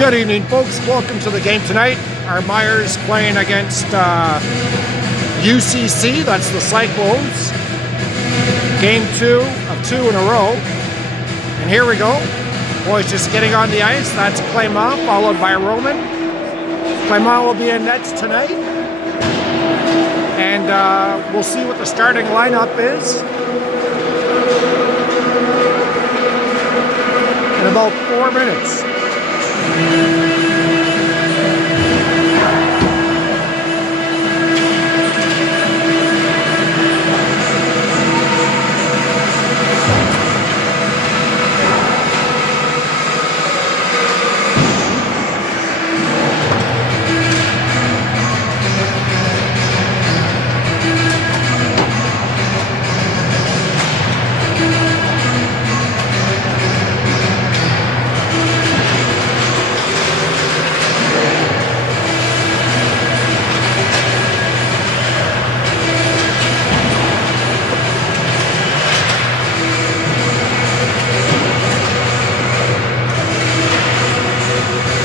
Good evening, folks. Welcome to the game tonight. Our Myers playing against UCC. That's the Cyclones. Game 2 of 2 in a row. And here we go. Boys just getting on the ice. That's Clement, followed by Roman. Clement will be in nets tonight. And we'll see what the starting lineup is in about 4 minutes.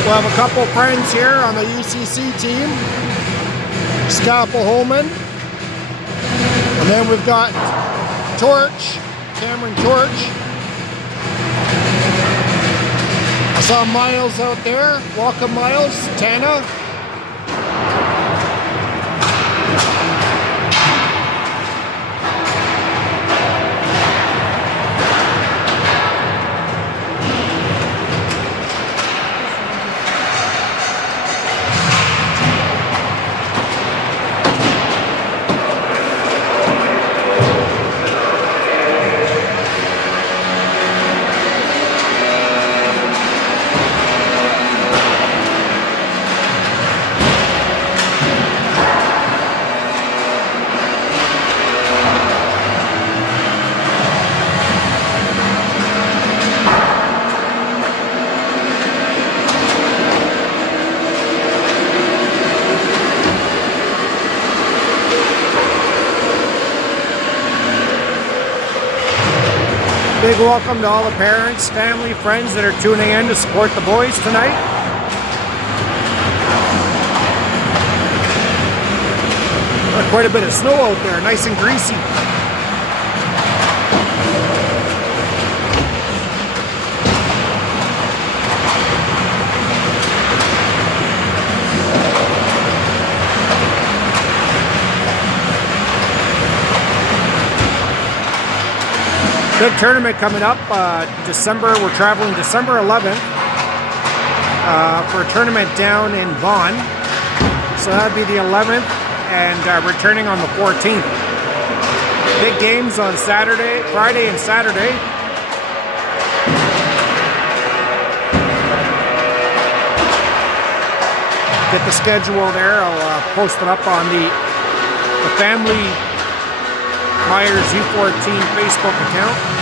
We'll have a couple friends here on the UCC team. Scalpel Holman. And then we've got Torch, Cameron Torch. I saw Miles out there. Welcome, Miles. Tana. Big welcome to all the parents, family, friends that are tuning in to support the boys tonight. Quite a bit of snow out there, nice and greasy. Good tournament coming up. We're traveling December 11th for a tournament down in Vaughan. So that'd be the 11th and returning on the 14th. Big games on Friday and Saturday. Get the schedule there. I'll post it up on the family Myers U14 Facebook account.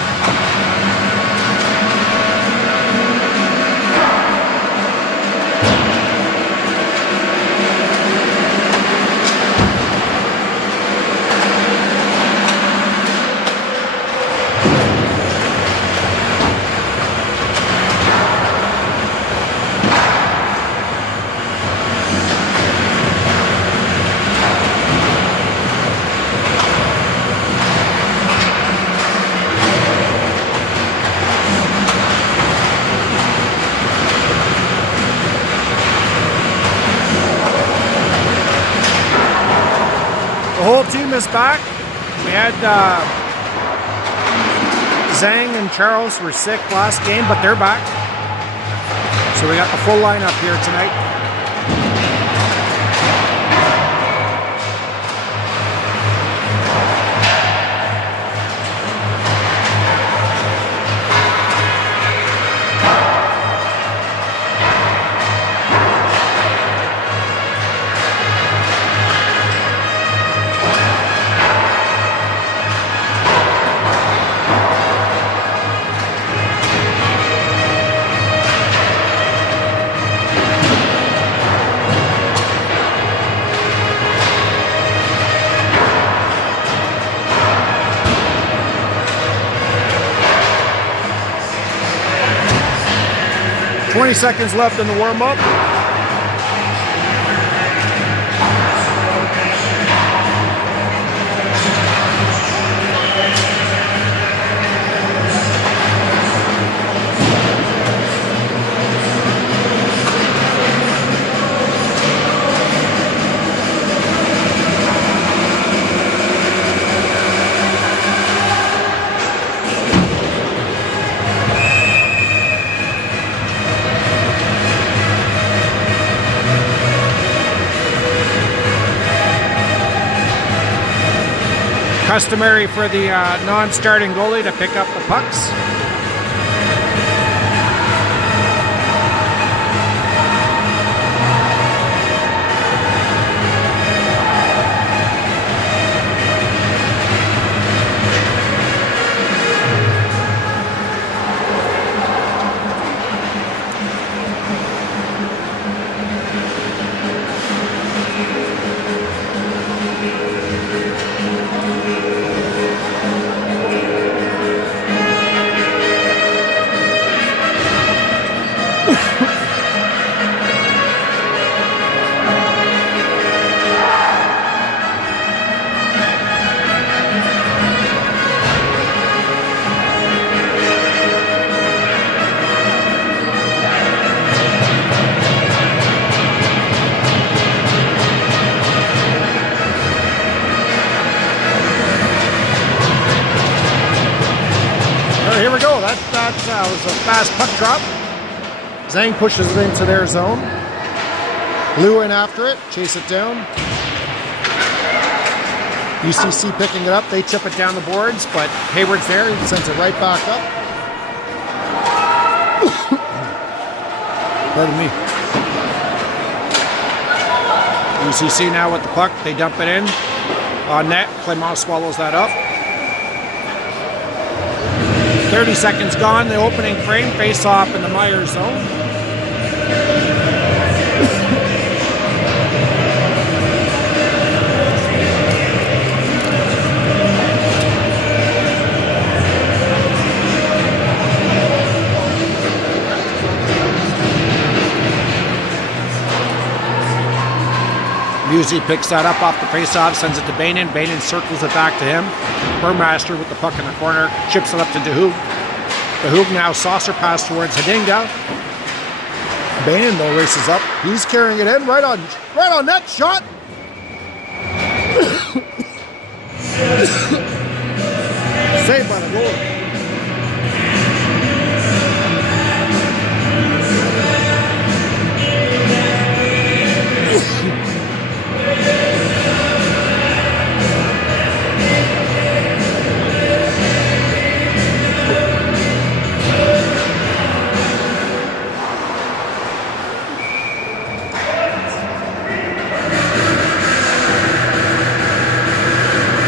The whole team is back. We had Zhang and Charles were sick last game, but they're back. So we got the full lineup here tonight. 20 seconds left in the warm-up. Customary for the non-starting goalie to pick up the pucks. Here we go. That was a fast puck drop. Zhang pushes it into their zone. Lou in after it, chase it down. UCC picking it up. They chip it down the boards, but Hayward's there. He sends it right back up. Pardon me. UCC now with the puck. They dump it in. On net, Clement swallows that up. 30 seconds gone, the opening frame, face off in the Myers zone. Busey picks that up off the face-off, sends it to Bainan. Bainan circles it back to him. Burmaster with the puck in the corner, chips it up to DeHoog. DeHoog now saucer pass towards Hedinga. Bainan though races up. He's carrying it in, right on net, shot. Saved by the goalie.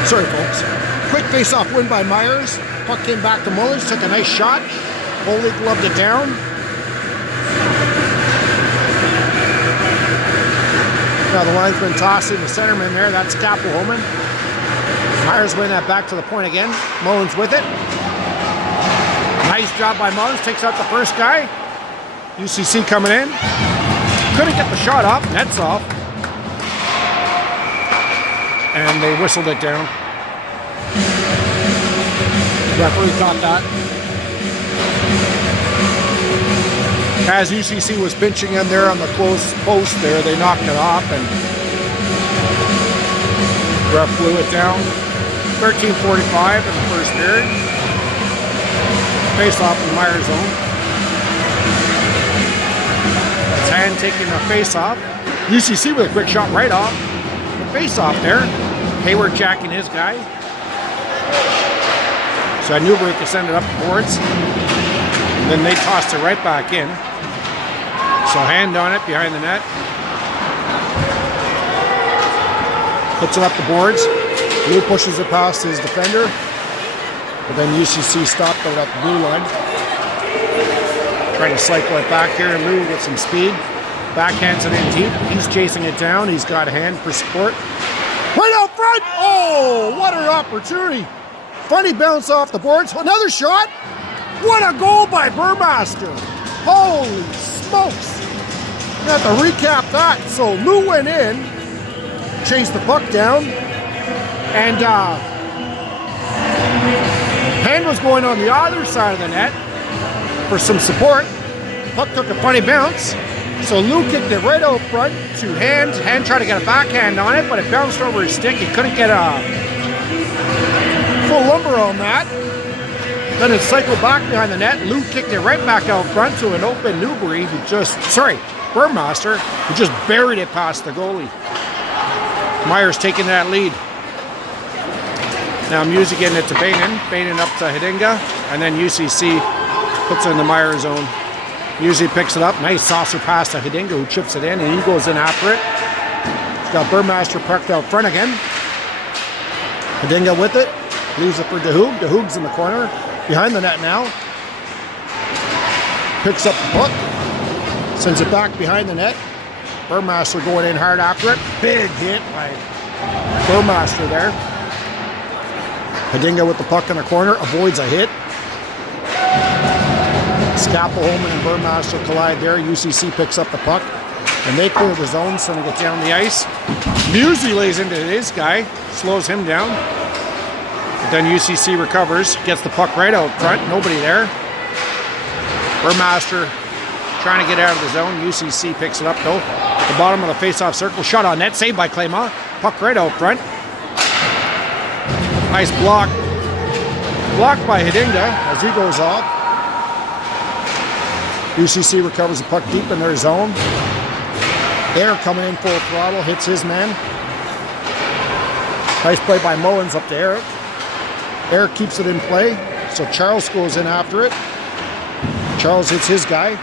Sorry, folks. Quick face-off win by Myers. Puck came back to Mullins, took a nice shot. Foley gloved it down. Now the linesman tossing the centerman there. That's Kapelhoman. Myers win that back to the point again. Mullins with it. Nice job by Mullins. Takes out the first guy. UCC coming in. Couldn't get the shot off. Net's off. And they whistled it down. Referee caught that. As UCC was pinching in there on the close post there, they knocked it off and ref blew it down. 13:45 in the first period. Face off in Myers zone. That's Hand taking the face off. UCC with a quick shot right off. The face off there. Hayward jacking his guy. So Newbury can send it up the boards. And then they tossed it right back in. So Hand on it behind the net. Puts it up the boards. Lou pushes it past his defender. But then UCC stopped it at the blue line. Trying to cycle it back here. Lou with some speed. Backhands it in deep. He's chasing it down. He's got a hand for support. Right out front! Oh, what an opportunity! Funny bounce off the boards. Another shot. What a goal by Burmaster. Holy smokes. smokes! You have to recap that. So Lou went in, chased the puck down, and Hand was going on the other side of the net for some support. Puck took a funny bounce, so Lou kicked it right out front to Hand. Hand tried to get a backhand on it, but it bounced over his stick. He couldn't get a full lumber on that. Then it cycled back behind the net. Lou kicked it right back out front to an open Newbury who Burmaster, who just buried it past the goalie. Myers taking that lead. Now Music getting it to Bainan. Bainan up to Hidinga, and then UCC puts it in the Myers zone. Music picks it up. Nice saucer pass to Hidinga, who chips it in, and he goes in after it. He's got Burmaster parked out front again. Hidinga with it. Leaves it for DeHoog. DeHoog's in the corner. Behind the net now. Picks up the puck. Sends it back behind the net. Burmaster going in hard after it. Big hit by Burmaster there. Hidinga with the puck in the corner. Avoids a hit. Scapel-Holman and Burmaster collide there. UCC picks up the puck. And they clear the zone, sending it down the ice. Musey lays into his guy. Slows him down. But then UCC recovers. Gets the puck right out front. Nobody there. Burmaster trying to get out of the zone. UCC picks it up though. The bottom of the face-off circle. Shot on net. Saved by Clément. Puck right out front. Nice block. Blocked by Hidinga as he goes off. UCC recovers the puck deep in their zone. Air coming in full throttle. Hits his man. Nice play by Mullins up to Eric. Eric keeps it in play. So Charles goes in after it. Charles hits his guy.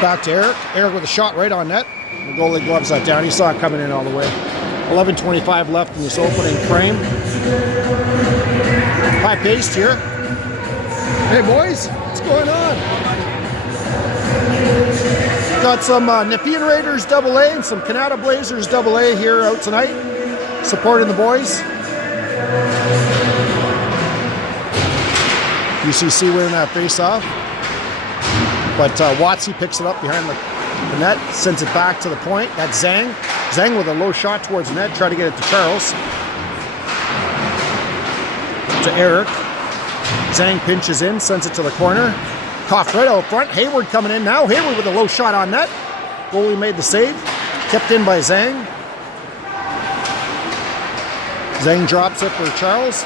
Back to Eric. Eric with a shot right on net. The goalie gloves that down. He saw it coming in all the way. 11:25 left in this opening frame. High paced here. Hey boys, what's going on? Got some Nepean Raiders AA and some Canada Blazers AA here out tonight. Supporting the boys. UCC winning that face-off. But Watsy picks it up behind the net, sends it back to the point. That's Zhang. Zhang with a low shot towards the net, try to get it to Charles. To Eric. Zhang pinches in, sends it to the corner. Coughed right out front. Hayward coming in now. Hayward with a low shot on net. Goalie made the save. Kept in by Zhang. Zhang drops it for Charles.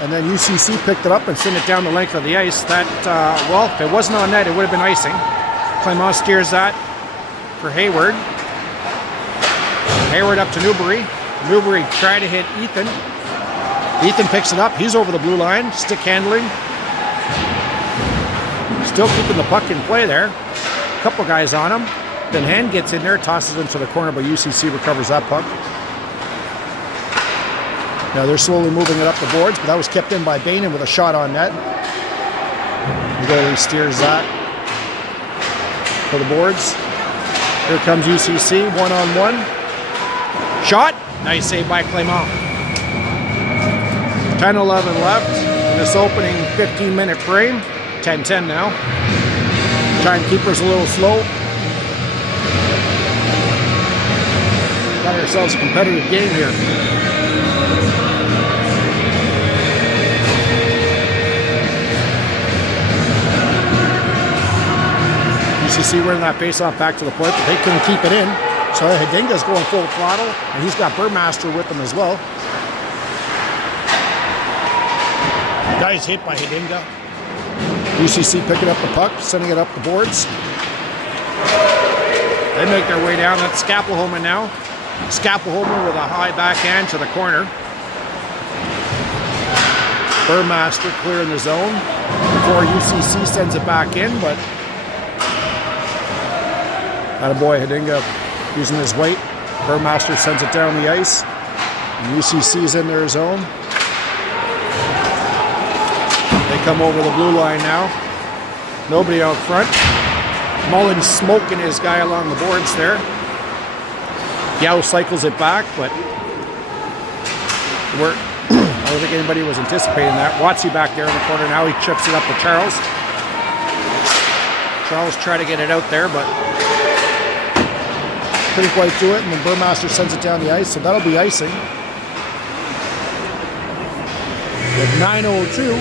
And then UCC picked it up and sent it down the length of the ice. That, well, if it wasn't on net, it would have been icing. Clément steers that for Hayward. Hayward up to Newbury. Newbury tried to hit Ethan. Ethan picks it up. He's over the blue line. Stick handling. Still keeping the puck in play there. A couple guys on him. Then Hand gets in there, tosses it to the corner, but UCC recovers that puck. Now they're slowly moving it up the boards, but that was kept in by Bainan with a shot on net. The goalie steers that for the boards. Here comes UCC, one-on-one. Shot. Nice save by Clément. 10-11 left in this opening 15-minute frame. 10-10 now. Timekeeper's a little slow. Got ourselves a competitive game here. UCC winning that face-off back to the point, but they couldn't keep it in. So Hidinga's going full throttle, and he's got Burmaster with him as well. Guy's hit by Hidinga. UCC picking up the puck, sending it up the boards. They make their way down. That's Scapel-Holman now. Scapel-Holman with a high backhand to the corner. Burmaster clearing the zone before UCC sends it back in, but attaboy, Hidinga using his weight. Burmaster sends it down the ice. And UCC's in their zone. They come over the blue line now. Nobody out front. Mullins smoking his guy along the boards there. Yao cycles it back, but I don't think anybody was anticipating that. Watsy back there in the corner now. He chips it up to Charles. Charles tried to get it out there, but couldn't quite do it, and then Burmaster sends it down the ice, so that'll be icing. With 9:02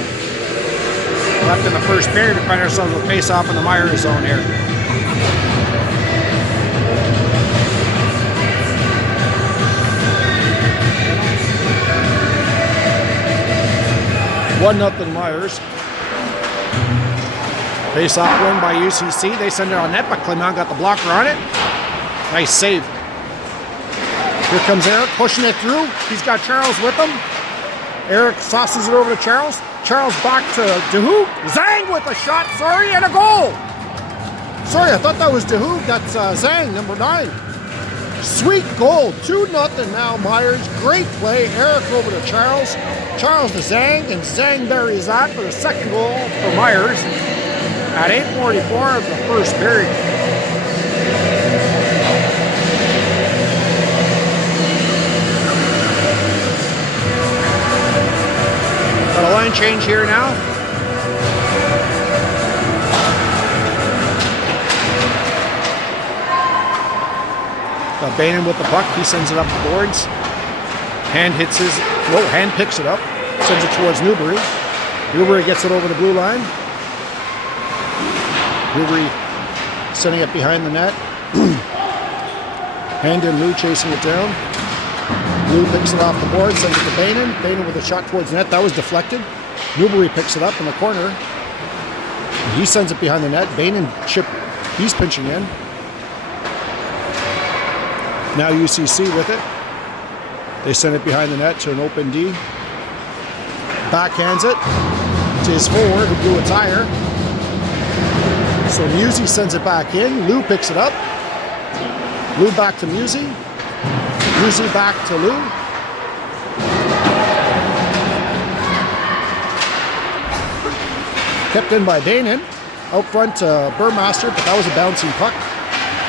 left in the first period, we find ourselves with face-off in the Myers zone here. One nothing Myers. Face-off win by UCC. They send it on net, but Clement got the blocker on it. Nice save. Here comes Eric pushing it through. He's got Charles with him. Eric sauces it over to Charles. Charles back to DeHoop. Zhang with a shot, sorry, and a goal. Sorry, I thought that was DeHoop. That's Zhang, number 9. Sweet goal. 2-0 now Myers. Great play. Eric over to Charles. Charles to Zhang, and Zhang buries that for the second goal for Myers at 8:44 of the first period. Got a line change here now. Got Bainan with the puck. He sends it up the boards. Hand picks it up. Sends it towards Newbury. Newbury gets it over the blue line. Newbury sending it behind the net. Hand in Lou chasing it down. Lou picks it off the board, sends it to Bainan. Bainan with a shot towards the net. That was deflected. Newbury picks it up in the corner. He sends it behind the net. Bainan he's pinching in. Now UCC with it. They send it behind the net to an open D. Backhands it to his forward who blew a tire. So Musi sends it back in. Lou picks it up. Lou back to Musi. Musi back to Lou. Kept in by Bainan. Out front to Burmaster, but that was a bouncing puck.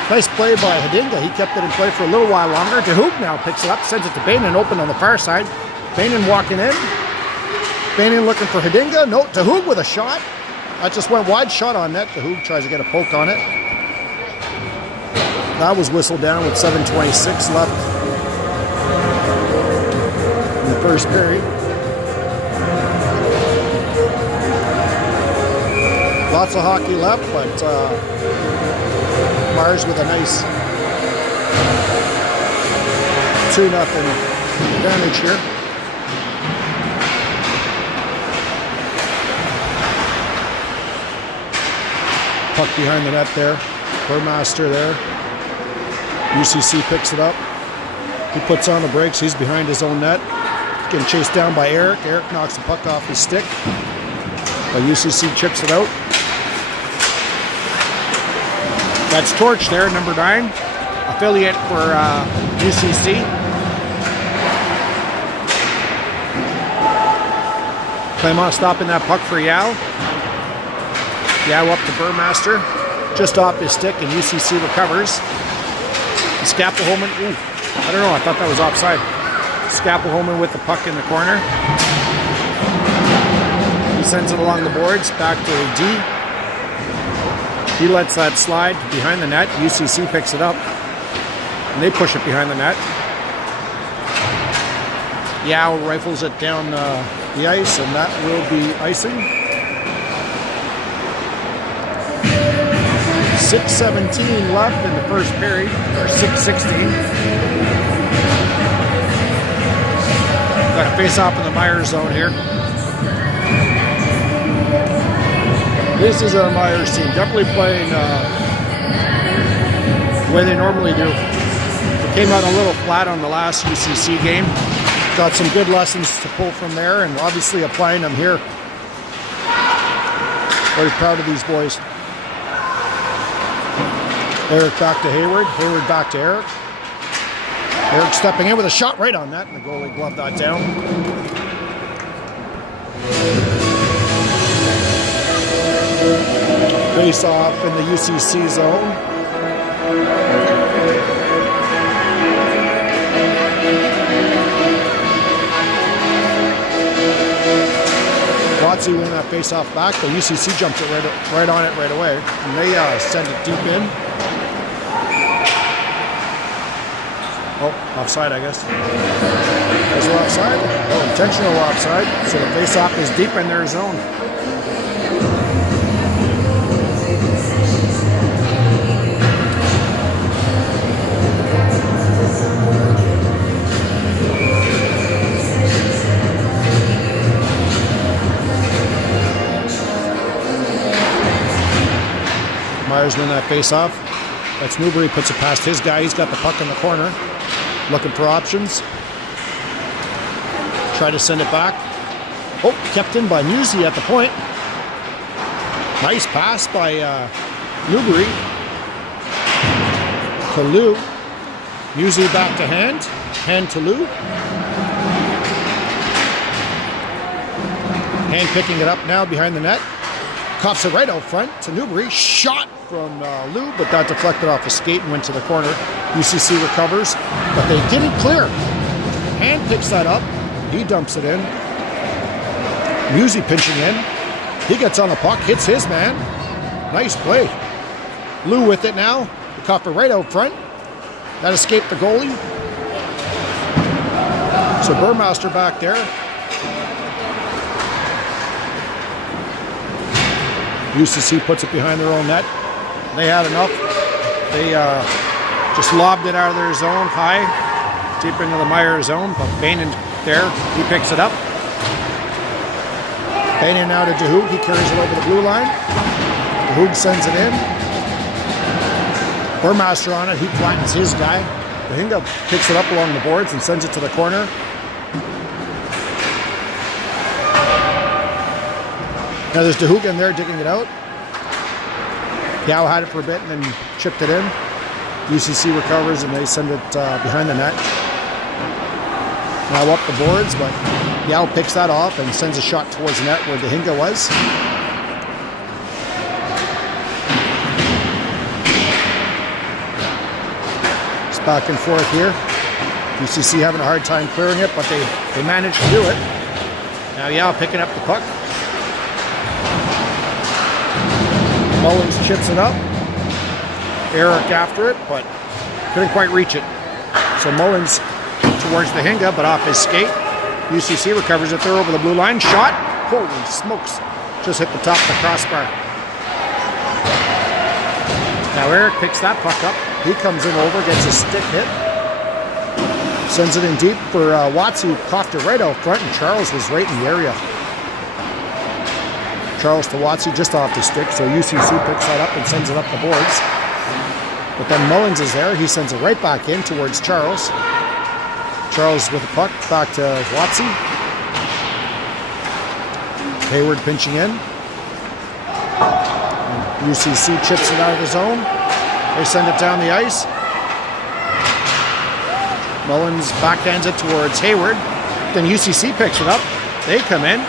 Nice play by Hidinga. He kept it in play for a little while longer. DeHoop now picks it up, sends it to Bainan, open on the far side. Bainan walking in. Bainan looking for Hidinga. No, DeHoop with a shot. That just went wide, shot on net. DeHoop tries to get a poke on it. That was whistled down with 7:26 left in the first period. Lots of hockey left, but Myers with a nice 2-0 advantage here. Puck behind the net there. Burmaster there. UCC picks it up. He puts on the brakes. He's behind his own net. Getting chased down by Eric. Eric knocks the puck off his stick. But UCC chips it out. That's Torch there, number 9. Affiliate for UCC. Clement stopping that puck for Yao. Yao up to Burmaster. Just off his stick, and UCC recovers. Scapelholman, I don't know, I thought that was offside. Scapelholman with the puck in the corner. He sends it along the boards, back to D. He lets that slide behind the net. UCC picks it up, and they push it behind the net. Yao rifles it down the ice, and that will be icing. 6:17 left in the first period, or 6:16. Got a face-off in the Myers zone here. This is our Myers team, definitely playing the way they normally do. They came out a little flat on the last UCC game. Got some good lessons to pull from there, and obviously applying them here. Very proud of these boys. Eric back to Hayward. Hayward back to Eric. Eric stepping in with a shot right on that, and the goalie gloved that down. Face off in the UCC zone. Watsy win that face-off back, but UCC jumped it right on it right away, and they send it deep in. Oh, offside, I guess. Is it offside? Oh, intentional offside. So the face-off is deep in their zone. Myers win that face-off. That's Newbury, puts it past his guy. He's got the puck in the corner. Looking for options. Try to send it back. Oh, kept in by Newsy at the point. Nice pass by Newbury to Lou. Newsy back to hand. Hand to Lou. Hand picking it up now behind the net. Coughs it right out front to Newbury. Shot from Lou, but that deflected off his skate and went to the corner. UCC recovers, but they didn't clear. Hand picks that up. He dumps it in. Musey pinching in. He gets on the puck, hits his man. Nice play. Lou with it now. The copper right out front. That escaped the goalie. So Burmaster back there. UCC puts it behind their own net. They had enough. They just lobbed it out of their zone high, deep into the Meyer zone, but Bainan there, he picks it up. Bainan now to DeHoog, he carries it over the blue line. DeHoog sends it in. Burmaster on it, he flattens his guy. Bahinga picks it up along the boards and sends it to the corner. Now there's DeHoog in there digging it out. Yao had it for a bit and then chipped it in. UCC recovers and they send it behind the net. Now up the boards, but Yao picks that off and sends a shot towards the net where Dahinga was. It's back and forth here. UCC having a hard time clearing it, but they managed to do it. Now Yao picking up the puck. Mullins chips it up. Eric after it, but couldn't quite reach it. So Mullins towards the Hinga, but off his skate. UCC recovers it there over the blue line. Shot. Holy smokes. Just hit the top of the crossbar. Now Eric picks that puck up. He comes in over, gets a stick hit. Sends it in deep for Watts, who coughed it right out front, and Charles was right in the area. Charles to Watsy just off the stick, so UCC picks that up and sends it up the boards. But then Mullins is there. He sends it right back in towards Charles. Charles with the puck back to Watsy. Hayward pinching in. And UCC chips it out of the zone. They send it down the ice. Mullins backhands it towards Hayward. Then UCC picks it up. They come in.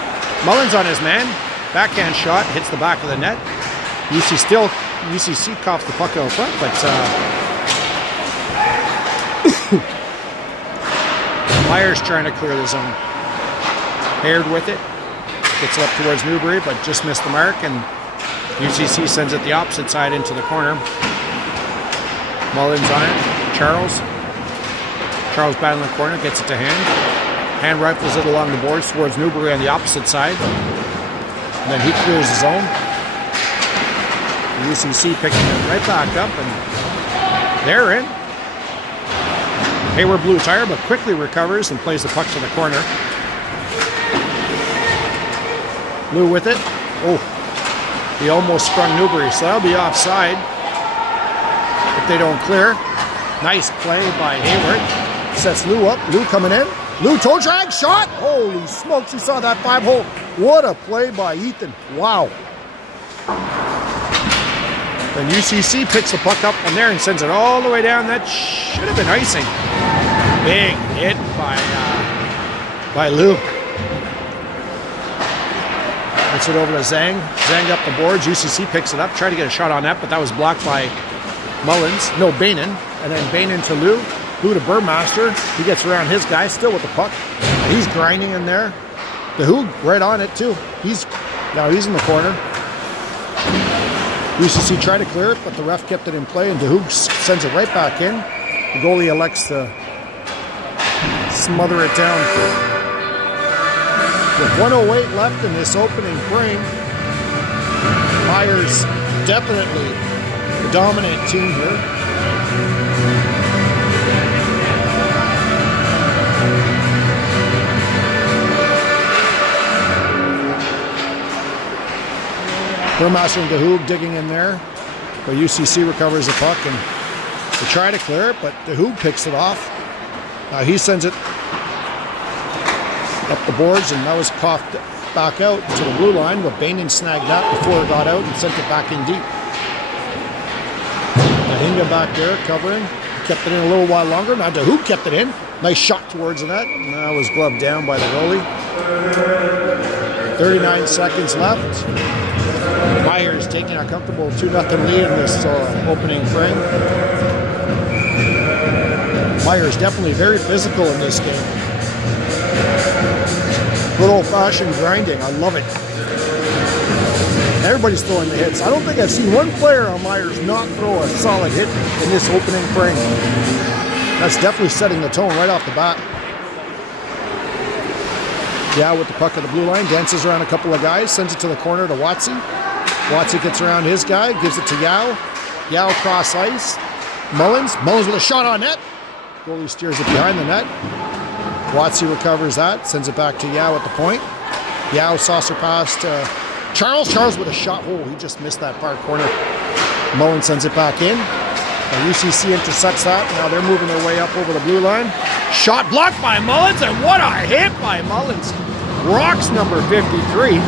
Mullins on his man. Backhand shot, hits the back of the net. UCC coughs the puck out front, but Myers trying to clear the zone. Hayward with it. Gets it up towards Newbury, but just missed the mark, and UCC sends it the opposite side into the corner. Mullins on it. Charles battling the corner, gets it to Hand. Hand rifles it along the boards towards Newbury on the opposite side. And then he clears the zone. The UCC picking it right back up, and they're in. Hayward blew a tire, but quickly recovers and plays the puck to the corner. Lou with it. Oh, he almost sprung Newbury, so that'll be offside if they don't clear. Nice play by Hayward. Sets Lou up. Lou coming in. Lou toe drag shot. Holy smokes, you saw that 5-hole. What a play by Ethan. Wow. Then UCC picks the puck up from there and sends it all the way down. That should have been icing. Big hit by Lou. Gets it over to Zhang. Zhang up the boards. UCC picks it up. Tried to get a shot on that, but that was blocked by Mullins. No, Bainan. And then Bainan to Lou. Lou to Burmaster. He gets around his guy, still with the puck. He's grinding in there. The Hoog right on it too. He's in the corner. UCC tried to clear it, but the ref kept it in play, and DeHoog sends it right back in. The goalie elects to smother it down. With 1:08 left in this opening frame, Myers definitely the dominant team here. Burmaster and DeHoog digging in there, but UCC recovers the puck, and they try to clear it, but DeHoog picks it off. Now he sends it up the boards, and that was coughed back out to the blue line, but Bainan snagged that before it got out and sent it back in deep. Hinga back there covering, kept it in a little while longer. Now DeHoog kept it in. Nice shot towards the net, and that was gloved down by the goalie. 39 seconds left. Myers taking a comfortable 2-0 lead in this opening frame. Myers definitely very physical in this game. Good old-fashioned grinding. I love it. Everybody's throwing the hits. I don't think I've seen one player on Myers not throw a solid hit in this opening frame. That's definitely setting the tone right off the bat. Yeah, with the puck at the blue line, dances around a couple of guys, sends it to the corner to Watsy. Watsy gets around his guy, gives it to Yao. Yao cross ice. Mullins with a shot on net. Goalie steers it behind the net. Watsy recovers that, sends it back to Yao at the point. Yao saucer pass to Charles. Charles with a shot. Oh, he just missed that far corner. Mullins sends it back in. UCC intercepts that. Now they're moving their way up over the blue line. Shot blocked by Mullins, and what a hit by Mullins. Rocks number 53.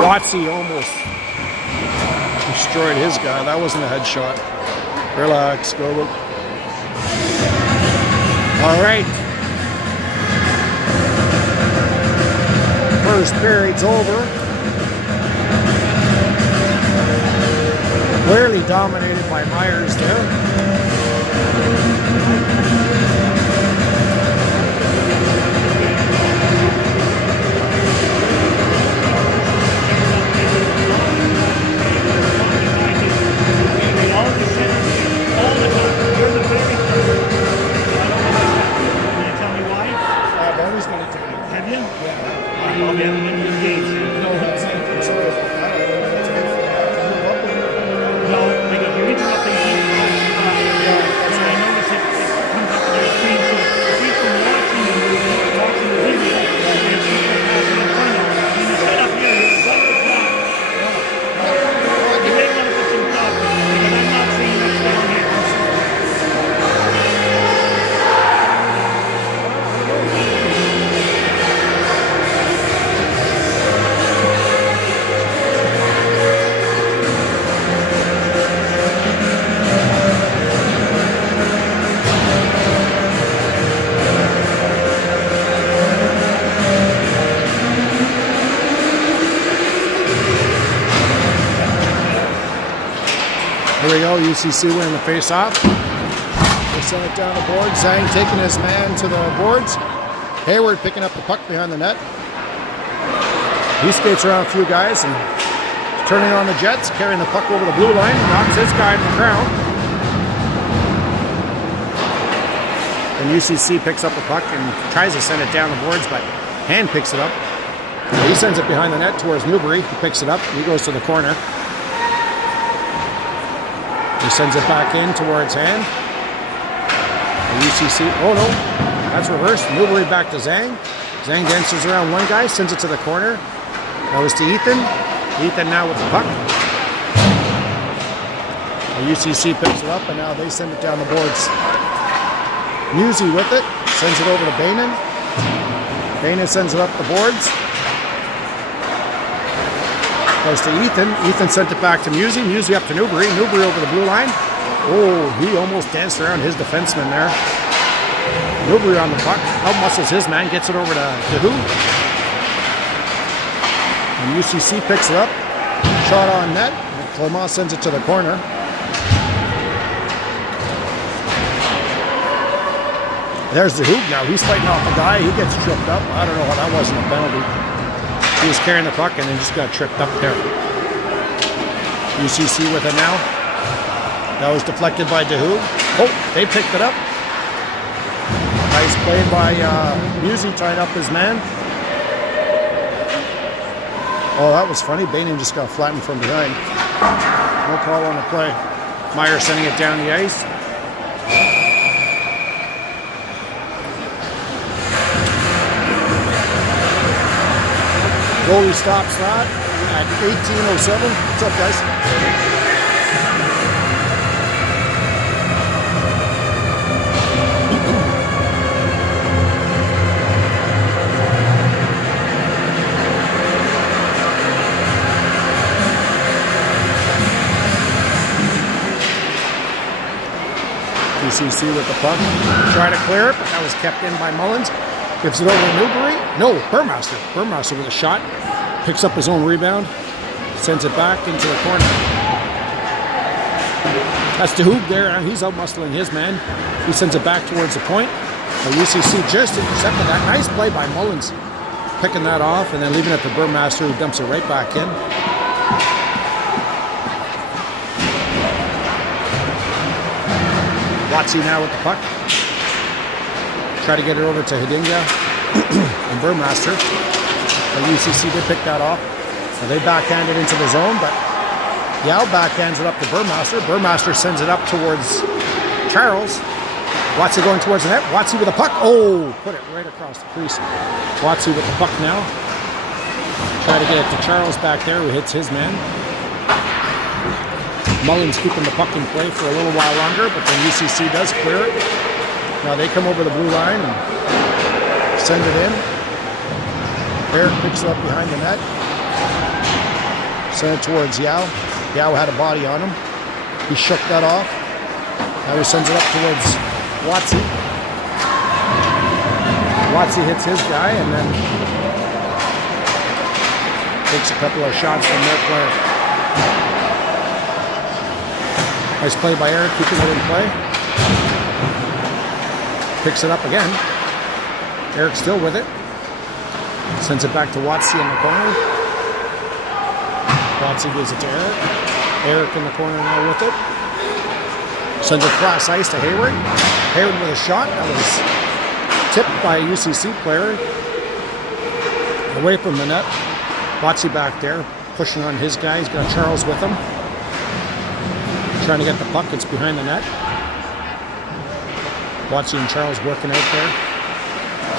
Watsy almost destroyed his guy. That wasn't a headshot. Relax, go. All right. First period's over. Clearly dominated by Myers there. Here we go, UCC winning the face-off. They send it down the board. Zhang taking his man to the boards. Hayward picking up the puck behind the net. He skates around a few guys and turning on the Jets, carrying the puck over the blue line, knocks his guy to the ground. And UCC picks up the puck and tries to send it down the boards, but Hand picks it up. He sends it behind the net towards Newbury. He picks it up. He goes to the corner. He sends it back in towards Hand. The UCC, oh no, that's reversed. Newbury back to Zhang. Zhang dances around one guy, sends it to the corner. That was to Ethan. Ethan now with the puck. The UCC picks it up, and now they send it down the boards. Musey with it, sends it over to Bainan. Bainan sends it up the boards. Goes to Ethan. Ethan sent it back to Musey. Musey up to Newbury. Newbury over the blue line. Oh, he almost danced around his defenseman there. Newbury on the puck. Outmuscles his man. Gets it over to who? And UCC picks it up. Shot on net. Clement sends it to the corner. There's the hoop now. He's fighting off the guy. He gets tripped up. I don't know how that wasn't a penalty. He was carrying the puck and then just got tripped up there. UCC with it now. That was deflected by DeHoog. Oh, they picked it up. Nice play by Musi, tied up his man. Oh, that was funny. Baining just got flattened from behind. No call on the play. Meyer sending it down the ice. Goalie stops that at 18:07. What's up, guys? UCC with the puck. Try to clear it, but that was kept in by Mullins. Gives it over to Newbury. No, Burmaster. Burmaster with a shot. Picks up his own rebound. Sends it back into the corner. That's DeHoog there. He's out muscling his man. He sends it back towards the point. UCC just intercepted that. Nice play by Mullins. Picking that off and then leaving it to Burmaster, who dumps it right back in. Watsy now with the puck. Try to get it over to Hidinga and Burmaster. But UCC did pick that off. So they backhanded into the zone, but Yao backhands it up to Burmaster. Burmaster sends it up towards Charles. Watsy going towards the net. Watsy with the puck. Oh, put it right across the crease. Watsy with the puck now. Try to get it to Charles back there, who hits his man. Mullins keeping the puck in play for a little while longer, but then UCC does clear it. Now they come over the blue line and send it in. Eric picks it up behind the net. Send it towards Yao. Yao had a body on him. He shook that off. Now he sends it up towards Watsy. Watsy hits his guy and then takes a couple of shots from their player. Nice play by Eric, keeping it in play. Picks it up again. Eric still with it. Sends it back to Watsy in the corner. Watsy gives it to Eric. Eric in the corner now with it. Sends it cross ice to Hayward. Hayward with a shot. That was tipped by a UCC player. Away from the net. Watsy back there, pushing on his guy. He's got Charles with him. Trying to get the puck. It's behind the net. Watsy and Charles working out there.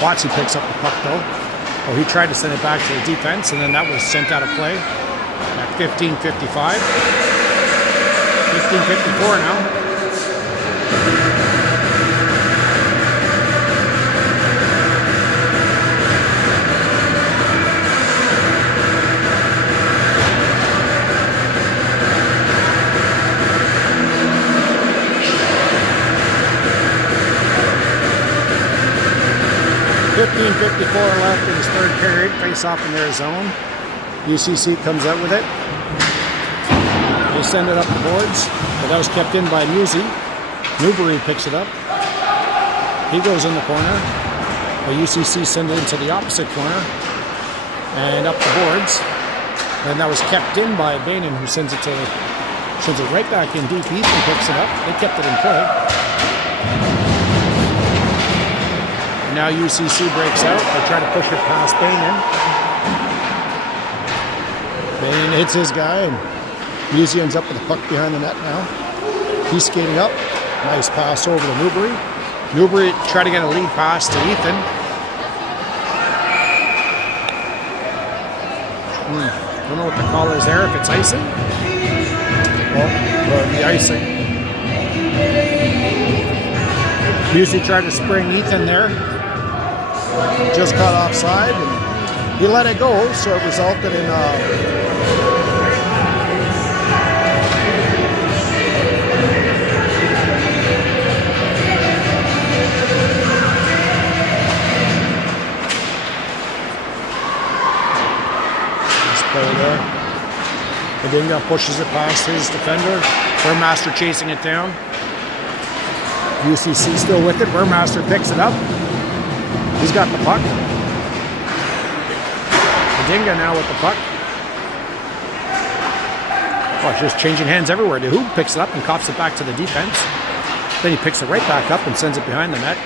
Watsy picks up the puck though. Oh, he tried to send it back to the defense, and then that was sent out of play at 15:55. 15:54 now. 15:54 left in his third period. Face off in their zone. UCC comes out with it. They send it up the boards, but that was kept in by Musi. Newbury picks it up. He goes in the corner. But UCC send it into the opposite corner and up the boards. And that was kept in by Bainan, who sends it right back in deep. Ethan picks it up. They kept it in play. Now UCC breaks out. They try to push it past Bainan. Bainan hits his guy, and Musi ends up with the puck behind the net now. He's skating up. Nice pass over to Newbury. Newbury try to get a lead pass to Ethan. Don't know what the call is there, if it's icing. Well, the icing. Musi tried to spring Ethan there. Just caught offside, and he let it go, so it resulted in play there. Hidinga pushes it past his defender. Burmaster chasing it down. UCC still with it. Burmaster picks it up. He's got the puck. Dinga now with the puck. Oh, it's just changing hands everywhere. The Hoog picks it up and cops it back to the defense. Then he picks it right back up and sends it behind the net.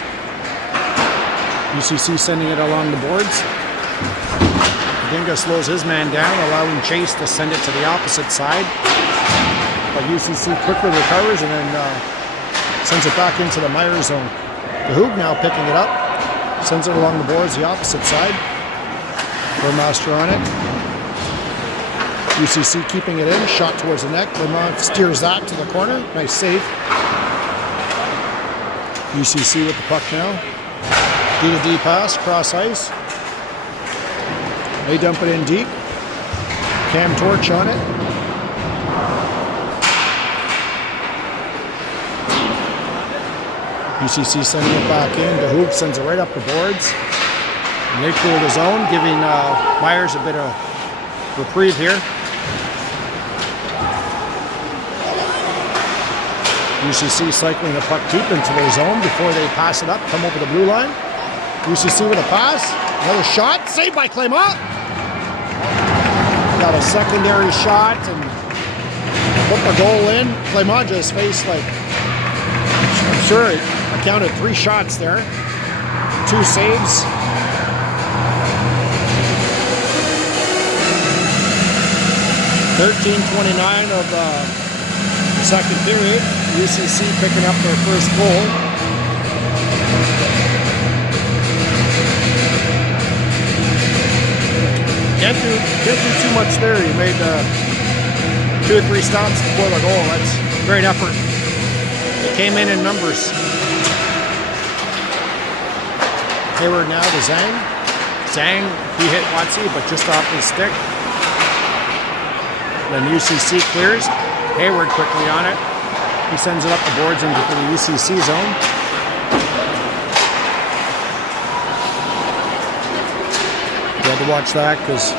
UCC sending it along the boards. Dinga slows his man down, allowing Chase to send it to the opposite side. But UCC quickly recovers and then sends it back into the Meyer zone. The Hoog now picking it up, sends it along the boards, the opposite side. Burmaster on it. UCC keeping it in, shot towards the net. Vermont steers that to the corner. Nice save. UCC with the puck now. D-to-D pass, cross ice. They dump it in deep. Cam Torch on it. UCC sending it back in. The Hoop sends it right up the boards. And they clear the zone, giving Myers a bit of reprieve here. UCC cycling the puck deep into their zone before they pass it up, come over the blue line. UCC with a pass, another shot, saved by Clément. Got a secondary shot and put the goal in. Clément just faced like, I'm sure I counted 3 shots there, 2 saves. .13:29 of the second period. UCC picking up their first goal. Can't do too much there. He made 2 or 3 stops before the goal. That's great effort. They came in numbers. Hayward now to Zhang. Zhang, he hit Watsy, but just off his stick. Then UCC clears. Hayward quickly on it. He sends it up the boards into the UCC zone. You had to watch that because,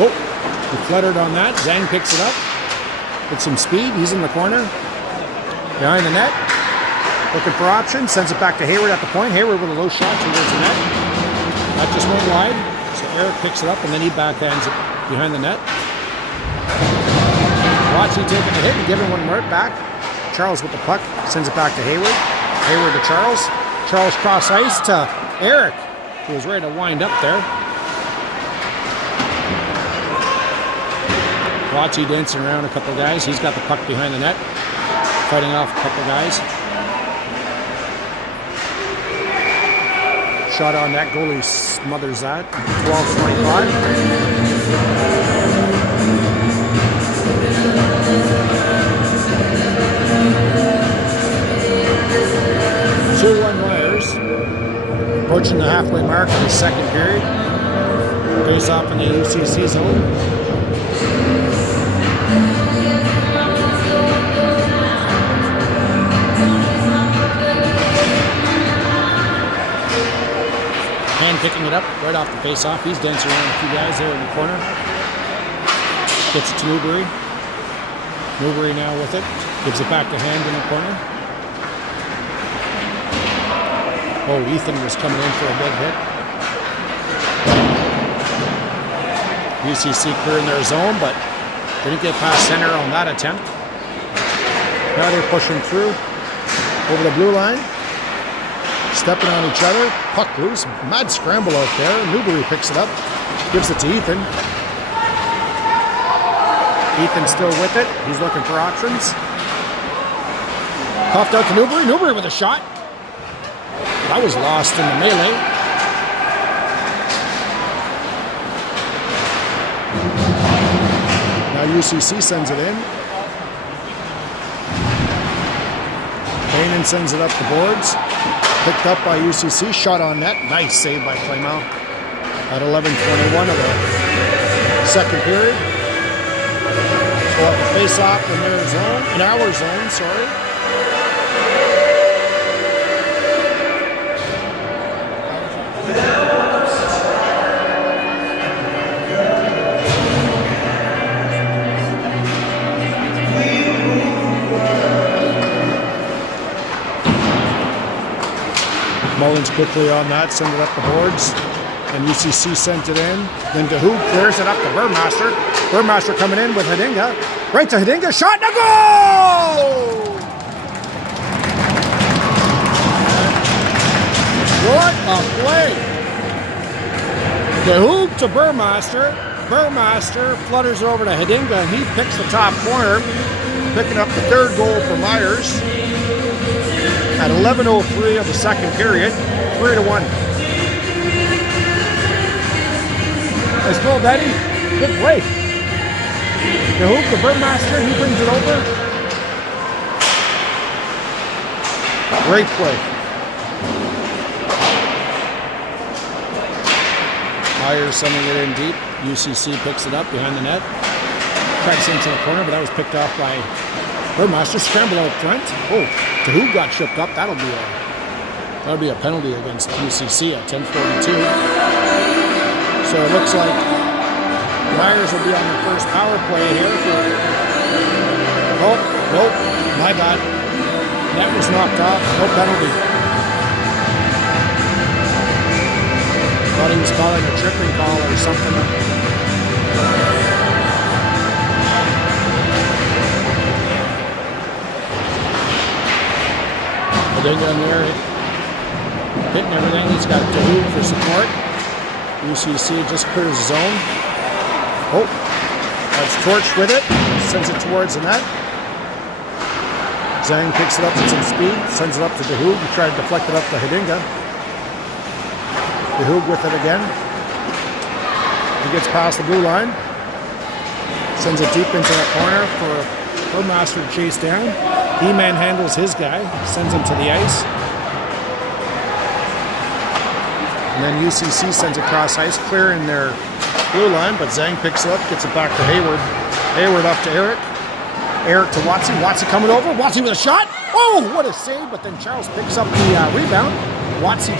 he fluttered on that. Zhang picks it up with some speed. He's in the corner. Behind the net. Looking for options. Sends it back to Hayward at the point. Hayward with a low shot towards the net. That just went wide. So Eric picks it up and then he backhands it behind the net. Watsy taking a hit and giving one right back. Charles with the puck, sends it back to Hayward. Hayward to Charles. Charles cross ice to Eric, who was ready to wind up there. Watsy dancing around a couple guys. He's got the puck behind the net, fighting off a couple guys. Shot on that, goalie smothers that. 12:25. 2-1 Myers, approaching the halfway mark of the second period. Face off in the UCC zone. Hand picking it up right off the face-off. He's dancing around a few guys there in the corner. Gets it to Newbury. Newbury now with it. Gives it back to Hand in the corner. Oh, Ethan was coming in for a big hit. UCC clearing their zone, but didn't get past center on that attempt. Now they're pushing through over the blue line. Stepping on each other. Puck loose. Mad scramble out there. Newbury picks it up. Gives it to Ethan. Ethan still with it. He's looking for options. Coughed out to Newbury. Newbury with a shot. That was lost in the melee. Now UCC sends it in. Kanan sends it up the boards. Picked up by UCC. Shot on net. Nice save by Clément. At 11:21 of the second period. So up the face-off in their zone. In our zone, sorry. Mullins quickly on that, send it up the boards. And UCC sent it in. Then DeHoop clears it up to Burmaster. Burmaster coming in with Hidinga. Right to Hidinga. Shot and a goal! What a play! DeHoop to Burmaster. Burmaster flutters it over to Hidinga, and he picks the top corner, picking up the third goal for Myers at 11:03 of the second period, 3-1. Nice goal, Betty. Good play. DeHoop to Burmaster, he brings it over. Great play. Myers sending it in deep. UCC picks it up behind the net. Tried to send it to the corner, but that was picked off by Burmaster. Scramble out front. Oh, DeHoop got tripped up. That'll be a penalty against UCC at 10:42. So it looks like Myers will be on the first power play here. Oh, nope, my bad. Net was knocked off. No penalty. Thought he was calling a tripping call or something. Hidinga in there, hitting everything. He's got DeHoop for support. UCC just clears the zone. Oh, that's Torch with it. Sends it towards the net. Zhang picks it up with some speed. Sends it up to DeHoop. He tried to deflect it up to Hidinga. DeHoop with it again. He gets past the blue line. Sends it deep into the corner for Burmaster to chase down. He manhandles his guy. Sends him to the ice. And then UCC sends it across ice, clearing their blue line, but Zhang picks it up, gets it back to Hayward. Hayward up to Eric. Eric to Watsy. Watsy coming over. Watsy with a shot. Oh, what a save, but then Charles picks up the rebound. Watsy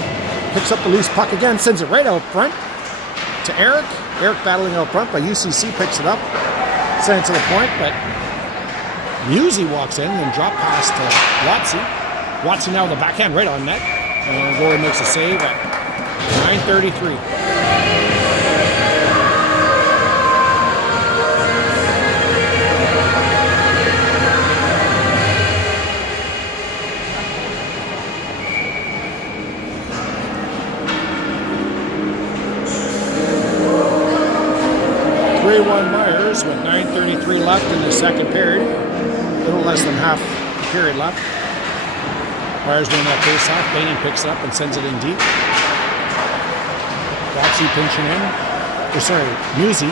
picks up the loose puck again, sends it right out front to Eric. Eric battling out front, but UCC picks it up, sends it to the point, but Musey walks in and drop pass to Watsy. Watsy now with the backhand right on net. And goalie makes a save at 9:33. Myers with 9:33 left in the second period. A little less than half the period left. Myers winning that face-off. Bainey picks it up and sends it in deep. Watsy pinching in. Musey.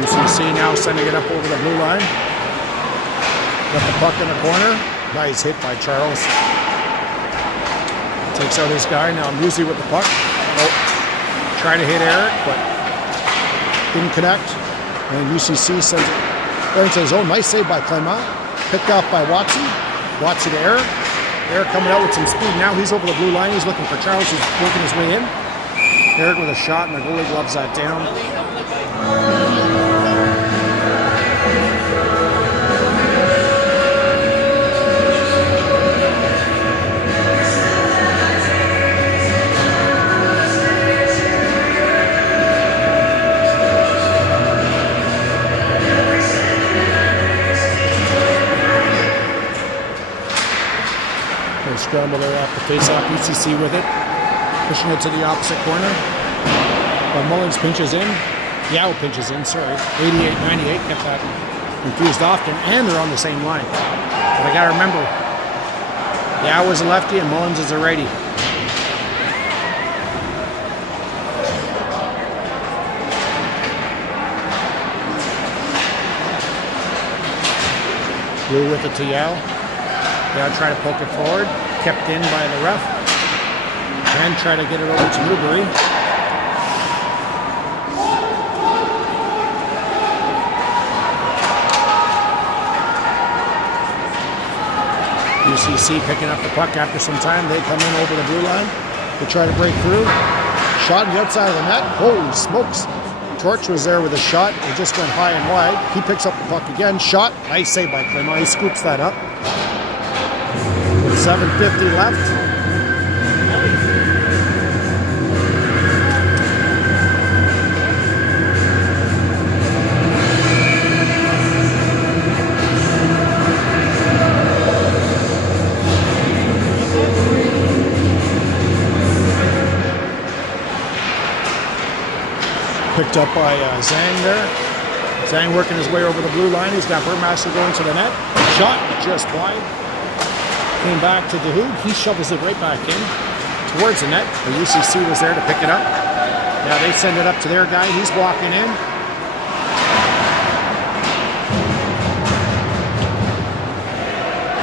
UCC now sending it up over the blue line. Got the puck in the corner. Nice hit by Charles. Takes out his guy. Now Musey with the puck. Oh, trying to hit Eric, but didn't connect. And UCC sends it right into his own. Nice save by Clement. Picked off by Watsy. Watsy to Eric. Eric coming out with some speed. Now he's over the blue line. He's looking for Charles, who's working his way in. Eric with a shot, and the goalie gloves that down. Scramble there off the face-off. UCC with it, pushing it to the opposite corner. But Mullins pinches in. Yao pinches in, sorry. 88-98, kept that confused often, and they're on the same line. But I gotta remember, Yao is a lefty and Mullins is a righty. Blue with it to Yao. Yao try to poke it forward. Kept in by the ref, and try to get it over to Newbury. UCC picking up the puck after some time. They come in over the blue line. They try to break through. Shot on the outside of the net. Holy smokes. Torch was there with a shot. It just went high and wide. He picks up the puck again. Shot. Nice save by Clement. He scoops that up. 7:50 left. Picked up by Zhang there. Zhang working his way over the blue line. He's got Burmaster going to the net. Shot just wide. Came back to DeHoog. He shovels it right back in towards the net. The UCC was there to pick it up. Yeah, they send it up to their guy. He's walking in.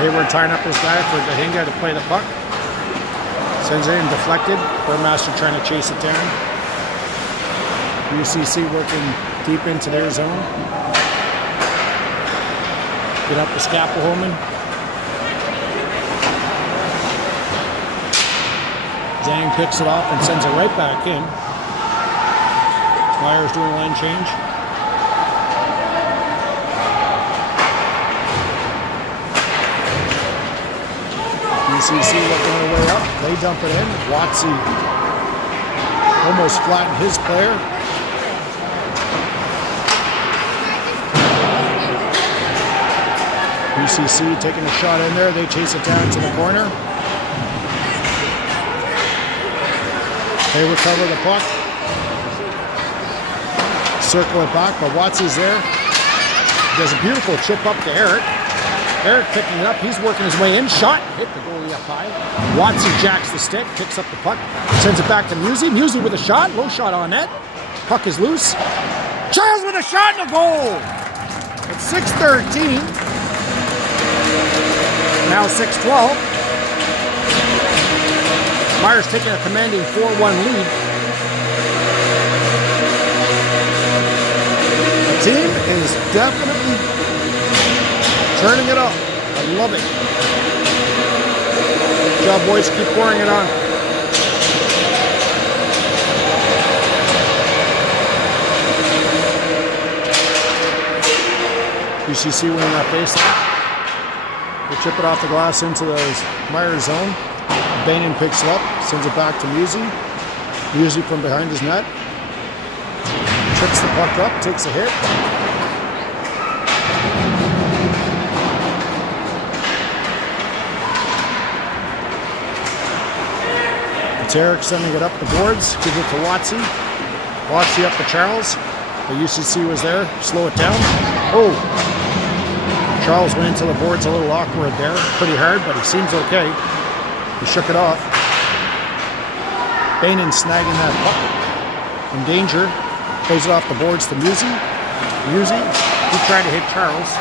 Hayward tying up his guy for Dahinga to play the puck. Sends it in deflected. Burmaster trying to chase it down. UCC working deep into their zone. Get up to Scapelholmen. Zhang picks it off and sends it right back in. Myers doing a line change. UCC working their way up. They dump it in. Watsy almost flattened his player. UCC taking a shot in there. They chase it down to the corner. They recover the puck. Circle it back, but Watsy's there. Does a beautiful chip up to Eric. Eric picking it up. He's working his way in. Shot. Hit the goalie up high. Watsy jacks the stick. Picks up the puck. Sends it back to Musi. Musi with a shot. Low shot on net. Puck is loose. Charles with a shot and a goal. It's 6:13. Now 6:12. Myers taking a commanding 4-1 lead. The team is definitely turning it up. I love it. Good job, boys. Keep pouring it on. UCC winning that faceoff. They chip it off the glass into the Myers zone. Bainan picks it up, sends it back to Musi. Musi from behind his net. Trips the puck up, takes a hit. It's Eric sending it up the boards, gives it to Watsy. Watsy up to Charles. The UCC was there, slow it down. Oh! Charles went into the boards a little awkward there, pretty hard, but he seems okay. He shook it off. Bainan snagging that puck. In danger. Plays it off the boards to Musi. Musi, he tried to hit Charles.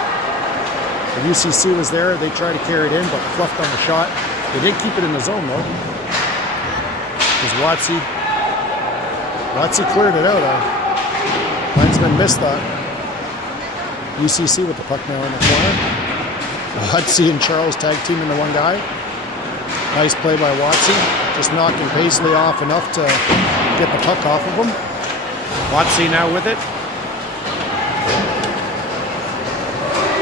The UCC was there. They tried to carry it in, but fluffed on the shot. They did keep it in the zone, though. There's Watsy. Watsy cleared it out. Linesman missed that. UCC with the puck now in the corner. Watsy and Charles tag team into one guy. Nice play by Watsy. Just knocking Paisley off enough to get the puck off of him. Watsy now with it.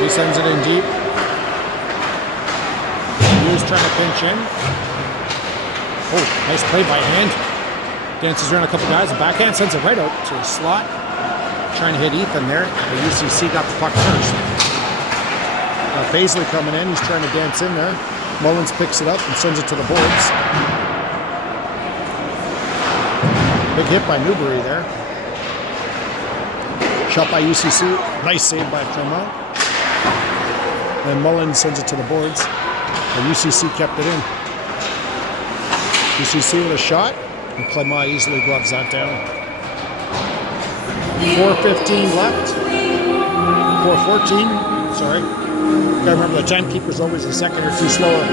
He sends it in deep. Hughes trying to pinch in. Oh, nice play by hand. Dances around a couple guys. The backhand sends it right out to the slot. Trying to hit Ethan there. The UCC got the puck first. Paisley coming in. He's trying to dance in there. Mullins picks it up and sends it to the boards. Big hit by Newbury there. Shot by UCC. Nice save by Clement. And Mullins sends it to the boards. The UCC kept it in. UCC with a shot. And Clement easily gloves that down. 4:15 left. 4:14. Sorry. Gotta remember the timekeeper's always a second or two slower.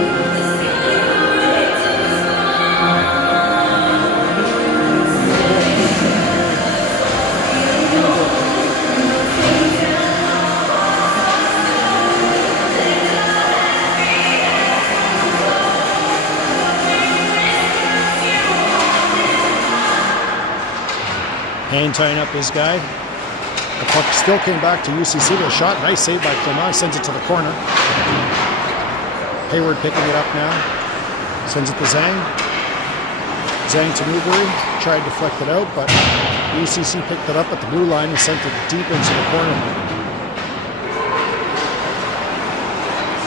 Hayne tying up his guy. The puck still came back to UCC with a shot. Nice save by Clement. Sends it to the corner. Hayward picking it up now. Sends it to Zhang. Zhang to Newbury. Tried to deflect it out, but UCC picked it up at the blue line and sent it deep into the corner.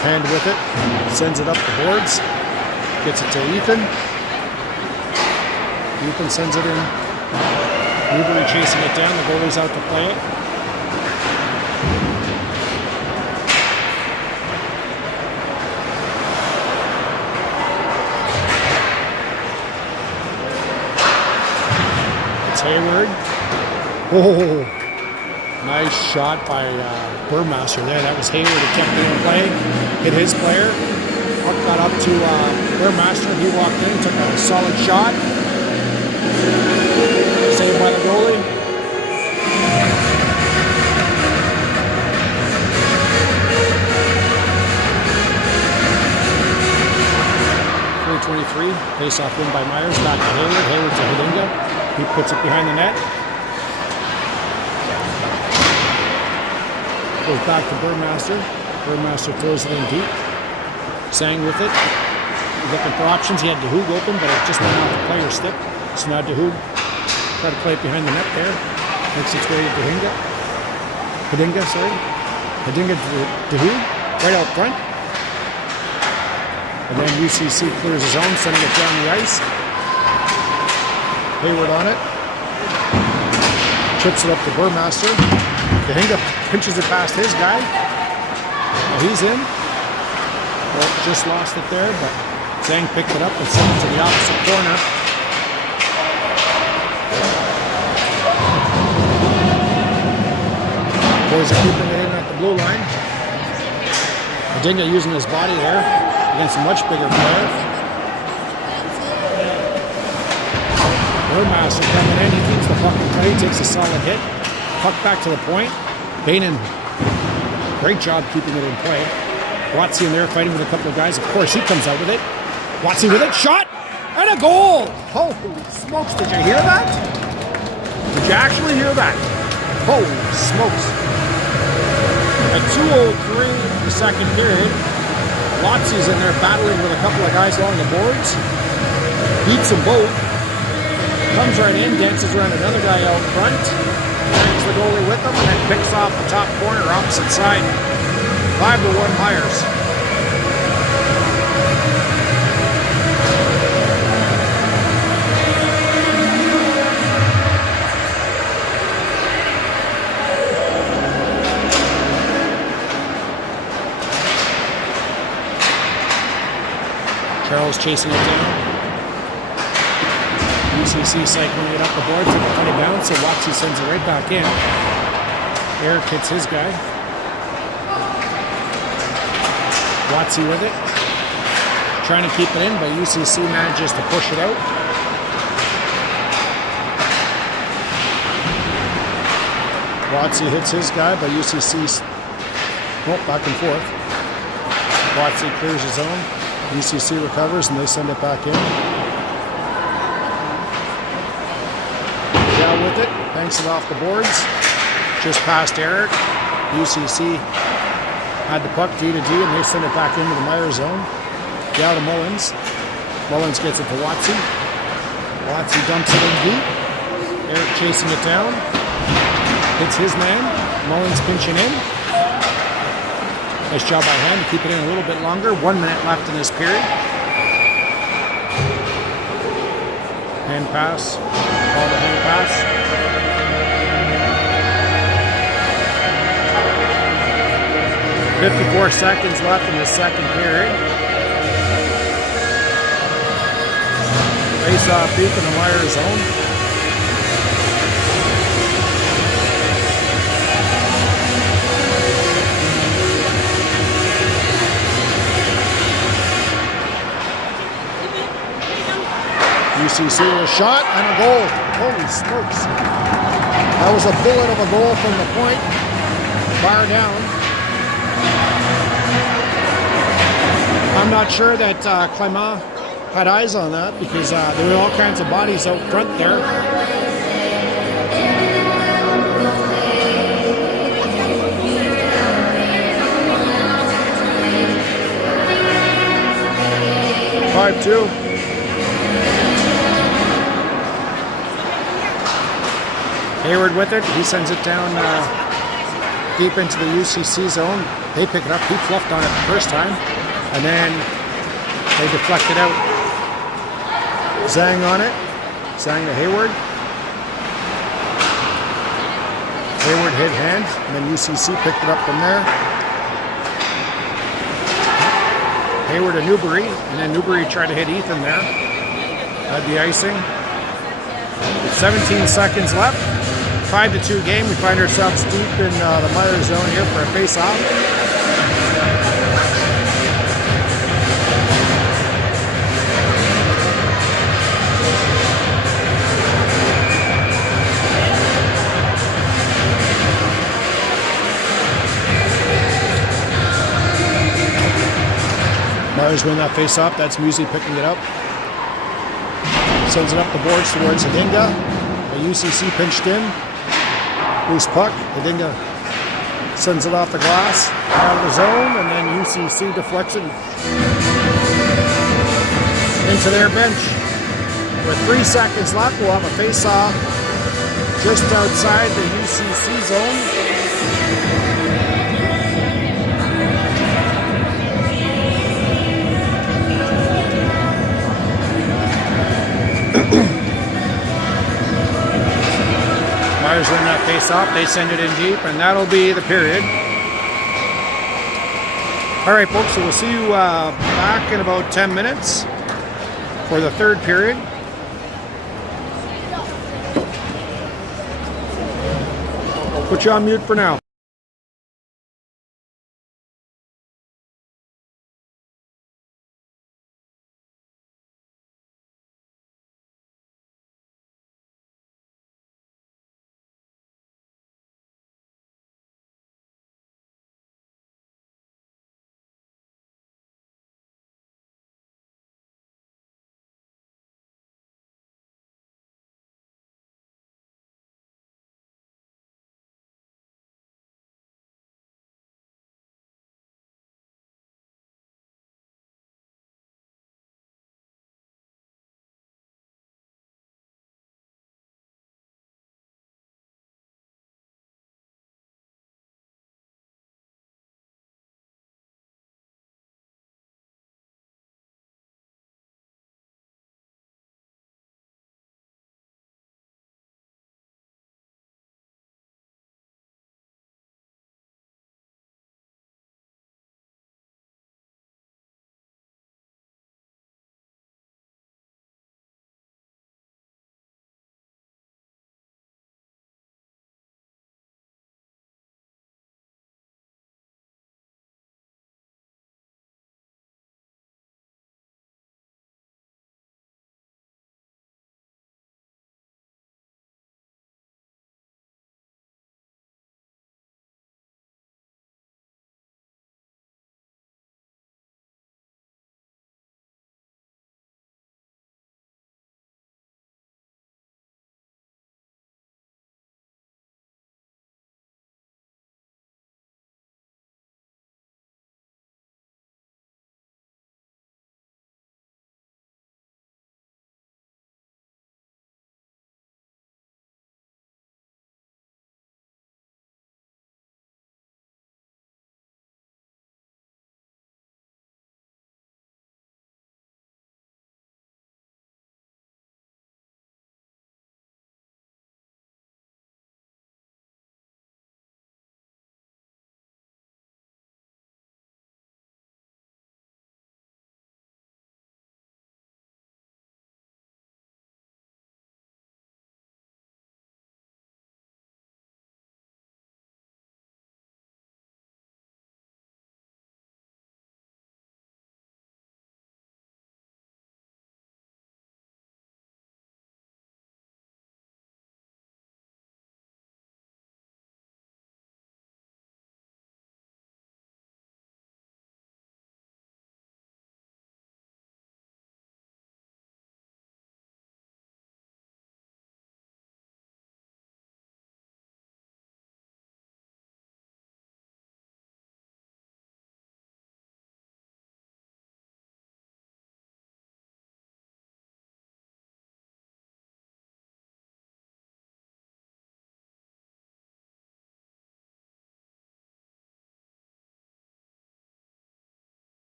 Hand with it. Sends it up the boards. Gets it to Ethan. Ethan sends it in. Newbury chasing it down. The goalie's out to play it. Hayward. Oh, nice shot by Burmaster there. That was Hayward who kept it in play. Hit his player. Puck got up to Burmaster. He walked in, took a solid shot. Saved by the goalie. .23. Face-off win by Myers. Back to Hayward. Hayward to Hidinga. He puts it behind the net. Goes back to Burmaster. Burmaster throws it in deep. Zhang with it. Looking for options. He had DeHoog open, but it just went off the player's stick. So now DeHoog tried to play it behind the net there. Makes its way to Hidinga. Hidinga to DeHoog. Right out front. And then UCC clears his own, sending it down the ice. Hayward on it. Chips it up to Burmaster. Hidinga pinches it past his guy. Well, he's in. Well, just lost it there, but Zhang picked it up and sent it to the opposite corner. Boys are keeping it in at the blue line. Hidinga using his body there against a much bigger player. Burmaster coming in, he keeps the puck in play, takes a solid hit. Puck back to the point. Bainan, great job keeping it in play. Watsy in there fighting with a couple of guys. Of course, he comes out with it. Watsy with it, shot, and a goal! Holy smokes, did you hear that? Did you actually hear that? Holy smokes. At 2:03 the second period, Watsy's in there battling with a couple of guys along the boards. Beats them both. Comes right in, dances around another guy out front, drags the goalie with him, and then picks off the top corner, opposite side. 5-1 Myers. Charles chasing it down. UCC cycling it up the board, took a funny bounce, so Watsy sends it right back in. Eric hits his guy. Watsy with it. Trying to keep it in, but UCC manages to push it out. Watsy hits his guy, but UCC's back and forth. Watsy clears his own. UCC recovers, and they send it back in. With it, banks it off the boards, just past Eric. UCC had the puck D to D, and they send it back into the Myers zone. Down to Mullins. Mullins gets it to Watsy. Watsy dumps it in deep. Eric chasing it down. Hits his man. Mullins pinching in. Nice job by hand to keep it in a little bit longer. 1 minute left in this period. Hand pass. Call the hand pass. .54 seconds left in the second period. Face off deep in the Myers zone. UCC with a shot and a goal. Holy smokes. That was a bullet of a goal from the point. Far down. I'm not sure that Clement had eyes on that because there were all kinds of bodies out front there. 5-2. Hayward with it. He sends it down deep into the UCC zone. They pick it up. He fluffed on it the first time. And then they deflect it out. Zhang on it. Zhang to Hayward. Hayward hit hand, and then UCC picked it up from there. Hayward to Newbury, and then Newbury tried to hit Ethan there. Had the icing. With 17 seconds left. 5-2 game. We find ourselves deep in the Myers zone here for a face-off. Myers win that face-off. That's Musi picking it up. Sends it up the boards towards Hidinga. The UCC pinched in. Loose puck. Hidinga sends it off the glass, out of the zone, and then UCC deflects it into their bench. With 3 seconds left, we'll have a face-off just outside the UCC zone. Myers win that face-off. They send it in deep, and that'll be the period. All right, folks, so we'll see you back in about 10 minutes for the third period. Put you on mute for now.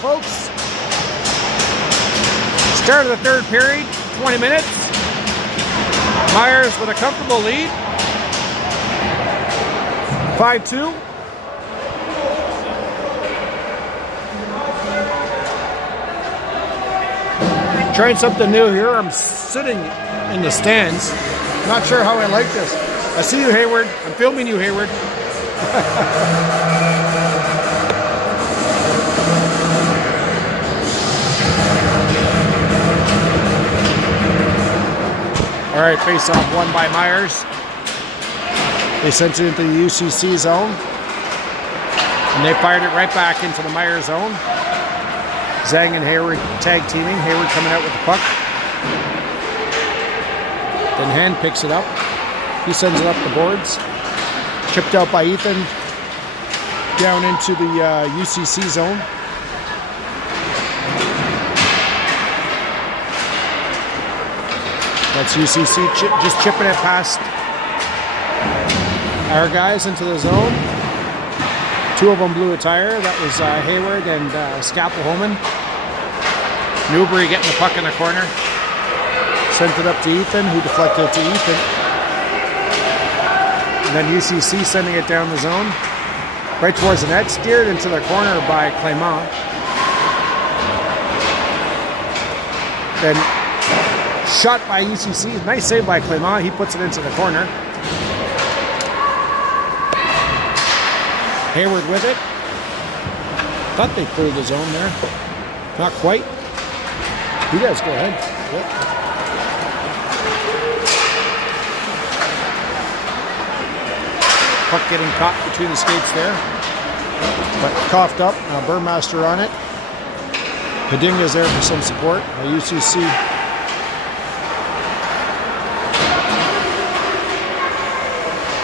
folks. Start of the third period, 20 minutes. Myers with a comfortable lead. 5-2. Trying something new here. I'm sitting in the stands. Not sure how I like this. I see you, Hayward. I'm filming you, Hayward. All right, face-off won by Myers. They sent it into the UCC zone. And they fired it right back into the Myers zone. Zhang and Hayward tag teaming. Hayward coming out with the puck. Then Hand picks it up. He sends it up the boards. Chipped out by Ethan. Down into the UCC zone. That's UCC just chipping it past our guys into the zone. Two of them blew a tire. That was Hayward and Scapel-Holman. Newbury getting the puck in the corner. Sent it up to Ethan, who deflected it to Ethan. And then UCC sending it down the zone. Right towards the net. Steered into the corner by Clément. Then shot by UCC. Nice save by Clément. He puts it into the corner. Hayward with it. Thought they cleared the zone there. Not quite. You guys go ahead. Yep. Puck getting caught between the skates there. But coughed up. Now Burmaster on it. Padinga's there for some support. UCC.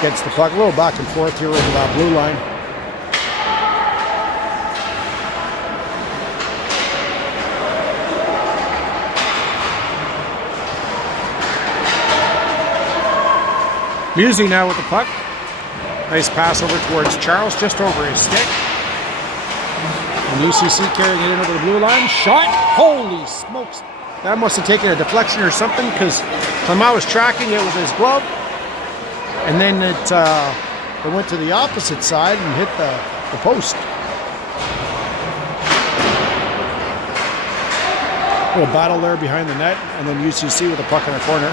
Gets the puck. A little back and forth here over that blue line. Musey now with the puck. Nice pass over towards Charles, just over his stick. And UCC carrying it in over the blue line. Shot! Holy smokes! That must have taken a deflection or something, because Clément was tracking it with his glove. And then it went to the opposite side and hit the post. A little battle there behind the net, and then UCC with the puck in the corner.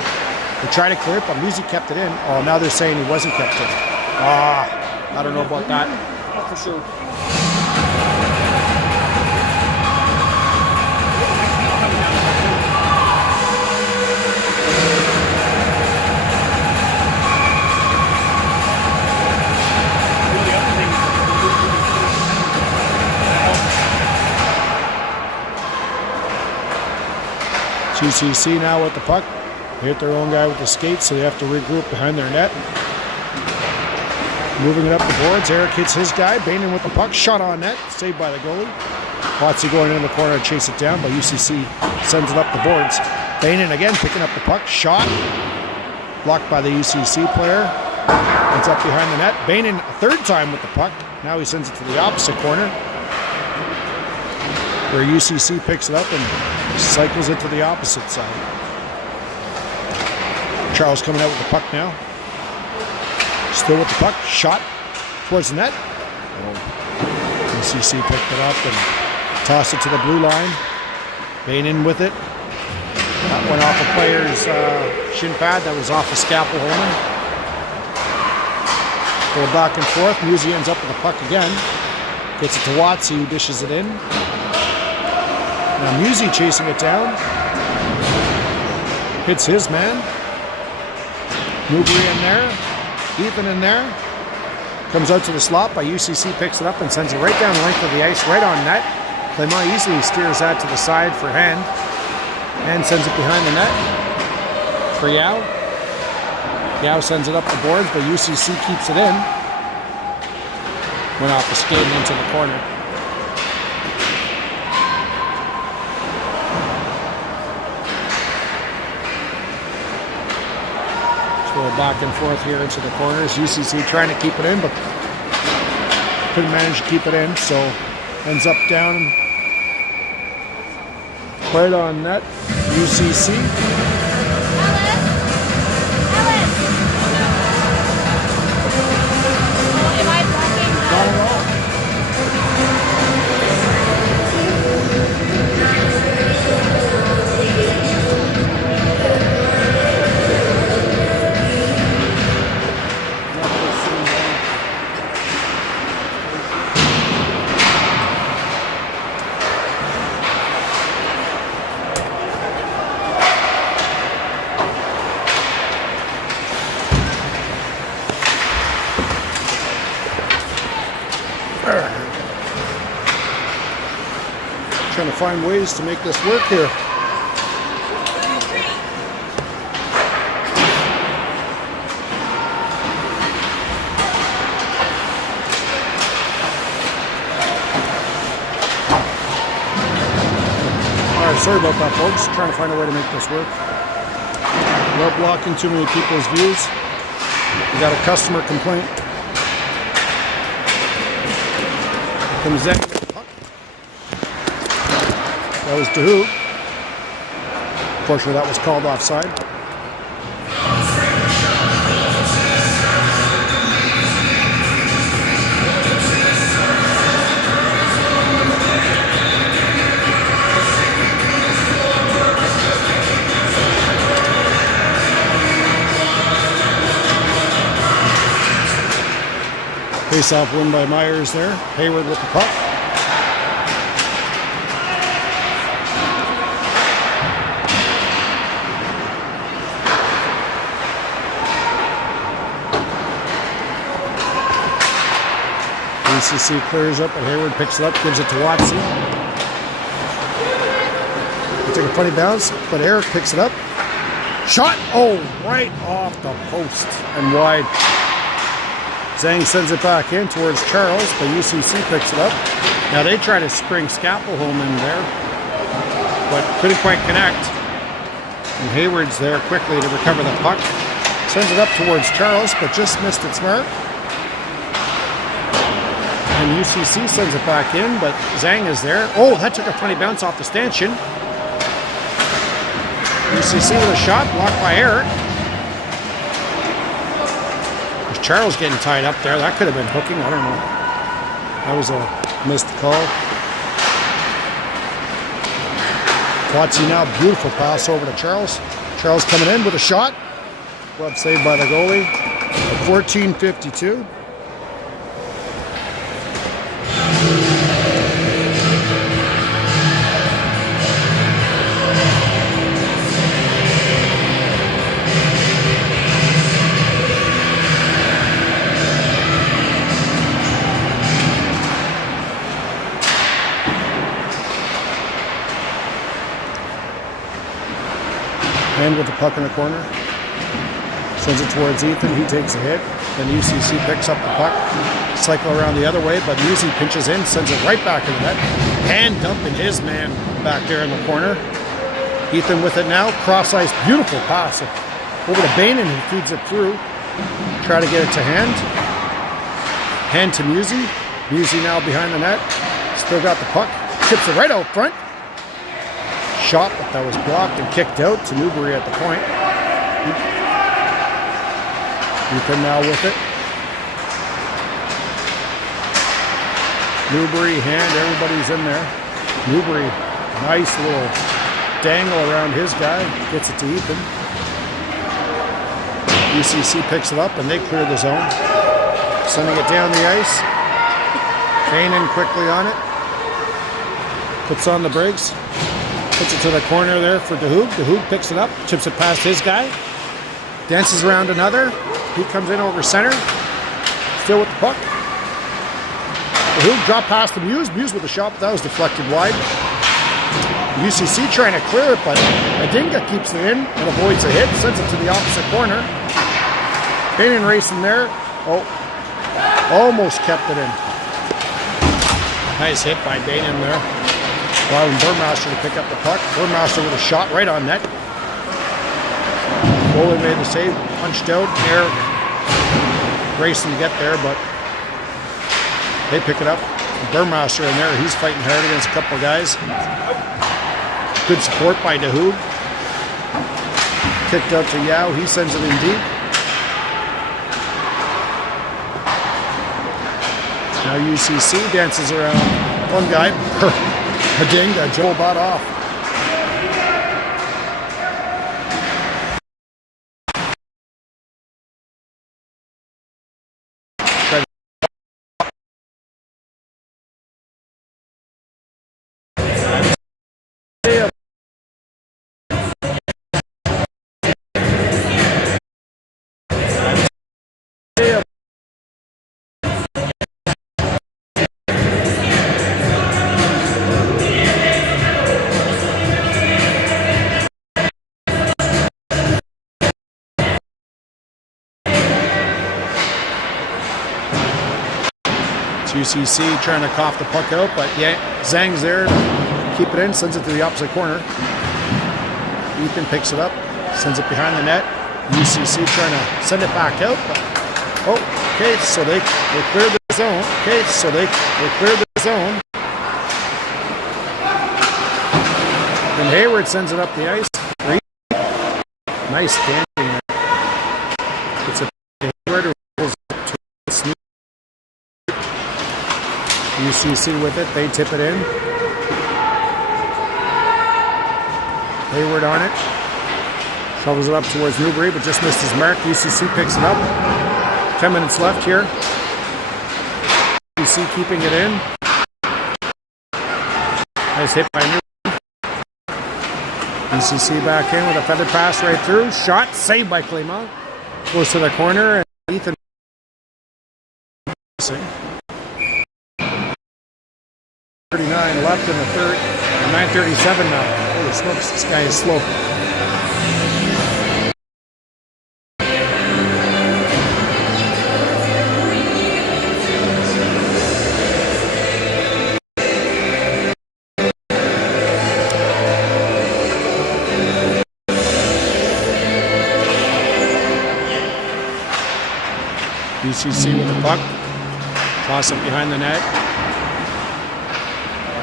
They tried to clear it, but Musey kept it in. Oh, now they're saying he wasn't kept in. I don't know about that. Not for sure. UCC now with the puck. They hit their own guy with the skates, so they have to regroup behind their net. Moving it up the boards. Eric hits his guy. Bainan with the puck. Shot on net. Saved by the goalie. Potsy going in the corner to chase it down, but UCC sends it up the boards. Bainan again picking up the puck. Shot. Blocked by the UCC player. Ends up behind the net. Bainan a third time with the puck. Now he sends it to the opposite corner, where UCC picks it up and cycles it to the opposite side. Charles coming out with the puck now. Still with the puck. Shot towards the net. UCC picked it up and tossed it to the blue line. Bainan with it. That went off a player's shin pad. That was off a Scapel-Holman. Go back and forth. Musey ends up with the puck again. Gets it to Watsy, who dishes it in. Now Musey chasing it down. Hits his man. Newbury in there. Ethan in there. Comes out to the slot, but UCC picks it up and sends it right down the length of the ice, right on net. Clément easily steers that to the side for Hand. Hand sends it behind the net for Yao. Yao sends it up the boards, but UCC keeps it in. Went off the skate and into the corner. Back and forth here into the corners. UCC trying to keep it in, but couldn't manage to keep it in, so ends up down Right on net, UCC. Not at all. Trying to find ways to make this work here. Alright, sorry about that, folks. Trying to find a way to make this work. Without blocking too many people's views. We got a customer complaint. Comes in. That was DeHoop. Unfortunately, that was called offside. Face-off win by Myers there. Hayward with the puck. ACC clears up, and Hayward picks it up, gives it to Watsy. He took a funny bounce, but Eric picks it up. Shot! Oh, right off the post and wide. Zhang sends it back in towards Charles, but UCC picks it up. Now they try to spring Scapel home in there, but couldn't quite connect. And Hayward's there quickly to recover the puck. Sends it up towards Charles, but just missed its mark. And UCC sends it back in, but Zhang is there. Oh, that took a funny bounce off the stanchion. UCC with a shot, blocked by Eric. There's Charles getting tied up there. That could have been hooking, I don't know. That was a missed call. Watsy now, beautiful pass over to Charles. Charles coming in with a shot. Glove saved by the goalie. 14:52. And with the puck in the corner. Sends it towards Ethan. He takes a hit. Then UCC picks up the puck. Cycle around the other way, but Musi pinches in, sends it right back in the net. Hand dumping his man back there in the corner. Ethan with it now. Cross ice. Beautiful pass. Over to Bain, and he feeds it through. Try to get it to Hand. Hand to Musi. Musi now behind the net. Still got the puck. Tips it right out front. Shot, but that was blocked and kicked out to Newbury at the point. Ethan now with it. Newbury, Hand, everybody's in there. Newbury, nice little dangle around his guy. Gets it to Ethan. UCC picks it up and they clear the zone. Sending it down the ice. Kane in quickly on it. Puts on the brakes. Puts it to the corner there for DeHoop. DeHoop picks it up, chips it past his guy. Dances around another. He comes in over center. Still with the puck. DeHoop dropped past the Muse. Muse with a shot, but that was deflected wide. UCC trying to clear it, but Adinga keeps it in and avoids a hit. Sends it to the opposite corner. Bain racing there. Oh, almost kept it in. Nice hit by Bain there. Allowing Burmaster to pick up the puck. Burmaster with a shot right on net. Goalie made the save, punched out. Eric racing to get there, but they pick it up. Burmaster in there, he's fighting hard against a couple of guys. Good support by DeHoog. Kicked out to Yao. He sends it in deep. Now UCC dances around one guy. Hadinga, Joel bought off. UCC trying to cough the puck out, but yeah, Zhang's there to keep it in, sends it to the opposite corner. Ethan picks it up, sends it behind the net. UCC trying to send it back out, but okay, so they cleared the zone. Okay, so they cleared the zone. And Hayward sends it up the ice. Nice dancing. It's a Hayward who pulls up to sneak. UCC with it, they tip it in. Hayward on it. Shovels it up towards Newbury, but just missed his mark. UCC picks it up. 10 minutes left here. UCC keeping it in. Nice hit by Newbury. UCC back in with a feather pass right through. Shot, saved by Clément. Goes to the corner, and Ethan. 39 left in the third. 9:37 now. Holy smokes, this guy is slow. UCC with the puck. Toss it behind the net.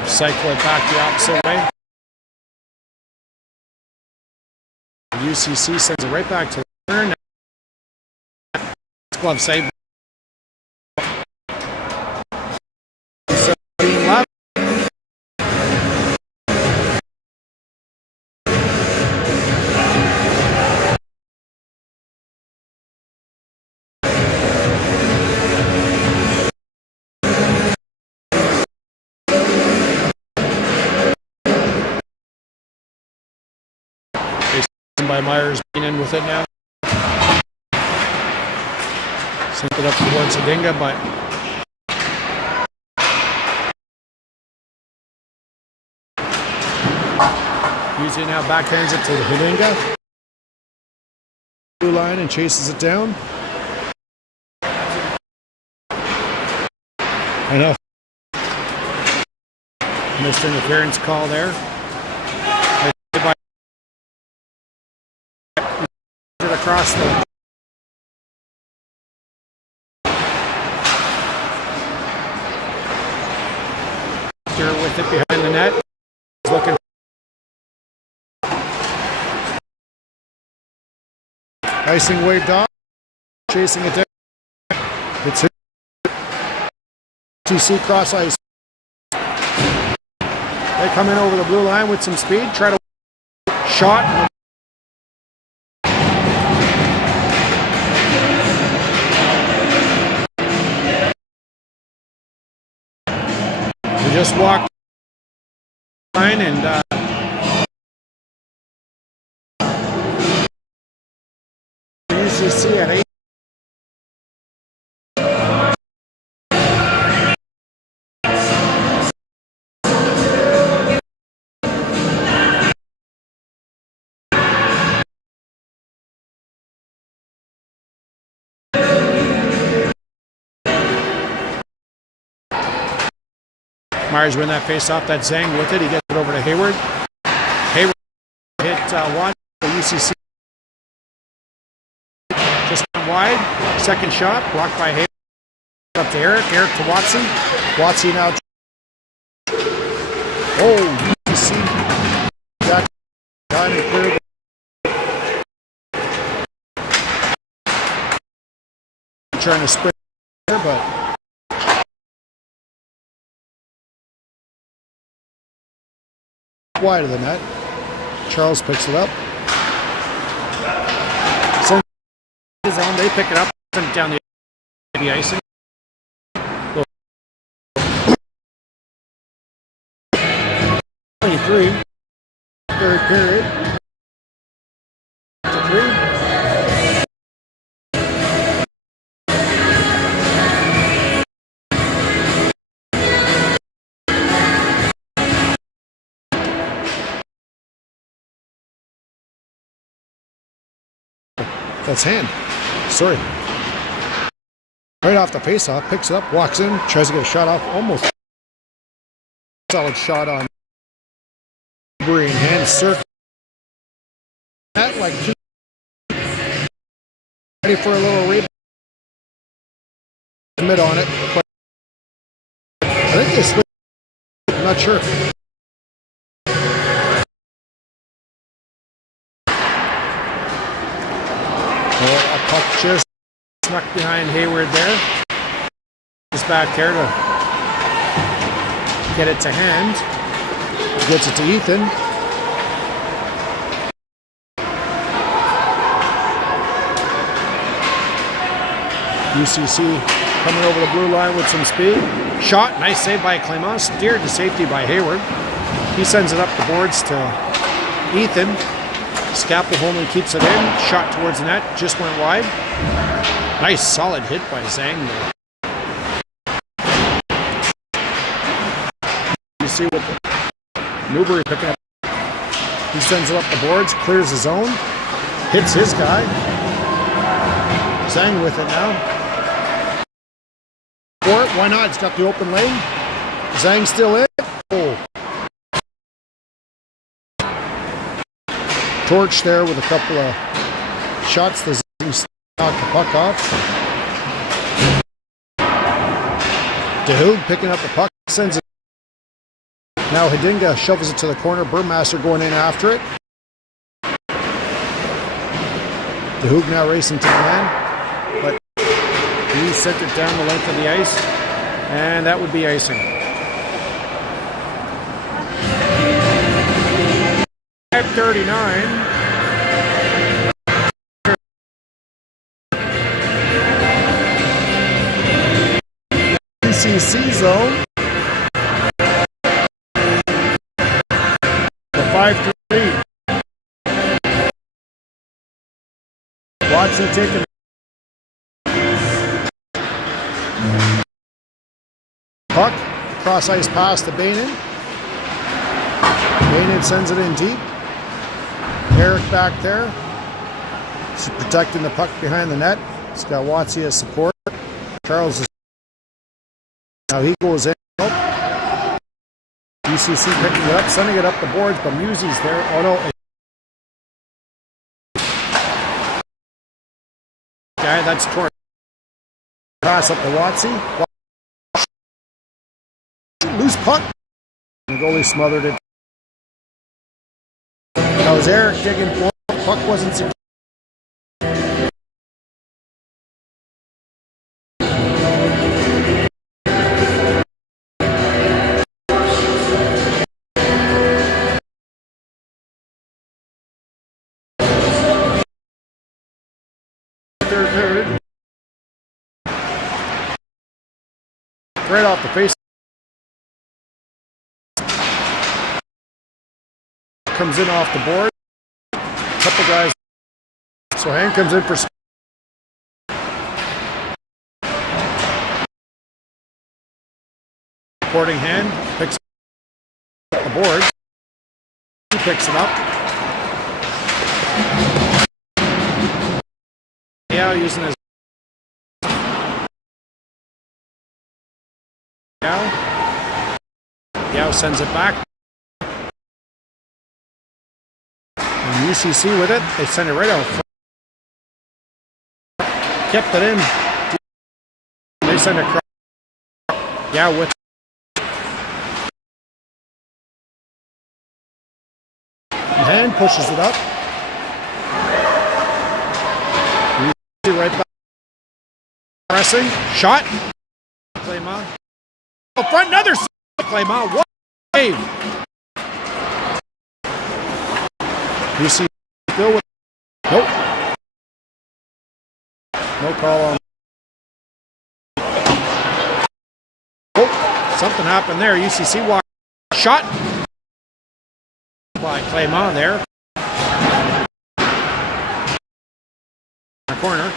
Cycle it back the opposite way. UCC sends it right back to the corner. Glove save. 17 left. By Myers being in with it now. Sent it up towards Hadinga, but usually now backhands it to Hadinga. Blue line and chases it down. I know. Missed interference call there. Across the with it behind the net. He's looking. Icing waved off. Chasing it down. It's hit. TC cross ice. They come in over the blue line with some speed. Try to shot. Just walked line and UCC at 8. Myers win that face-off. That Zhang with it. He gets it over to Hayward. Hayward hit one. UCC just wide. Second shot blocked by Hayward. Up to Eric. Eric to Watson. Watson now. UCC. trying to sprint there, but wide of the net. Charles picks it up. Sends his own. They pick it up, send it down the icing. 23. Third period. To 3. That's hand. Sorry. Right off the face-off, picks it up, walks in, tries to get a shot off, almost solid shot on Newbury and hand circle. That like ready for a little rebound. Mid on it. I think they switched. I'm not sure. A puck just snuck behind Hayward there. He's back there to get it to hand. Gets it to Ethan. UCC coming over the blue line with some speed. Shot, nice save by Clemence. Steered to safety by Hayward. He sends it up the boards to Ethan. Scapelholm keeps it in. Shot towards the net. Just went wide. Nice solid hit by Zhang there. You see what Newbury picking up. He sends it up the boards. Clears his own. Hits his guy. Zhang with it now. For it. Why not? He's got the open lane. Zhang still in. Oh. Torch there with a couple of shots. The Zhang knocked the puck off. DeHoog picking up the puck. Sends it. Now Hidinga shovels it to the corner. Burmaster going in after it. DeHoog now racing to the man. But he sent it down the length of the ice. And that would be icing. 5:39. CC zone. 5-3. Watson taking puck. Cross ice pass to Bainan. Bainan sends it in deep. Eric back there. He's protecting the puck behind the net. He's got Watsy as support. Charles is now he goes in. UCC picking it up, sending it up the boards, but Musey's there. Oh no. Guy, that's torn. Pass up to Watsy. Loose puck. The goalie smothered it. That was Eric digging for it. Puck wasn't secure. Third period. Right off the face. Comes in off the board. Couple guys. So Hank comes in for supporting hand. Picks up the board. He picks it up. Yeah, using his Yao sends it back. And UCC with it. They send it right out. Kept it in. They send it across. Yeah, with hand pushes it up. Right back. pressing. Shot. Claymont. Oh, front, another Claymont. What a save. You see Phil with. Nope. No call on. Oh, something happened there. UCC walk. Shot. By Claymont there. Corner.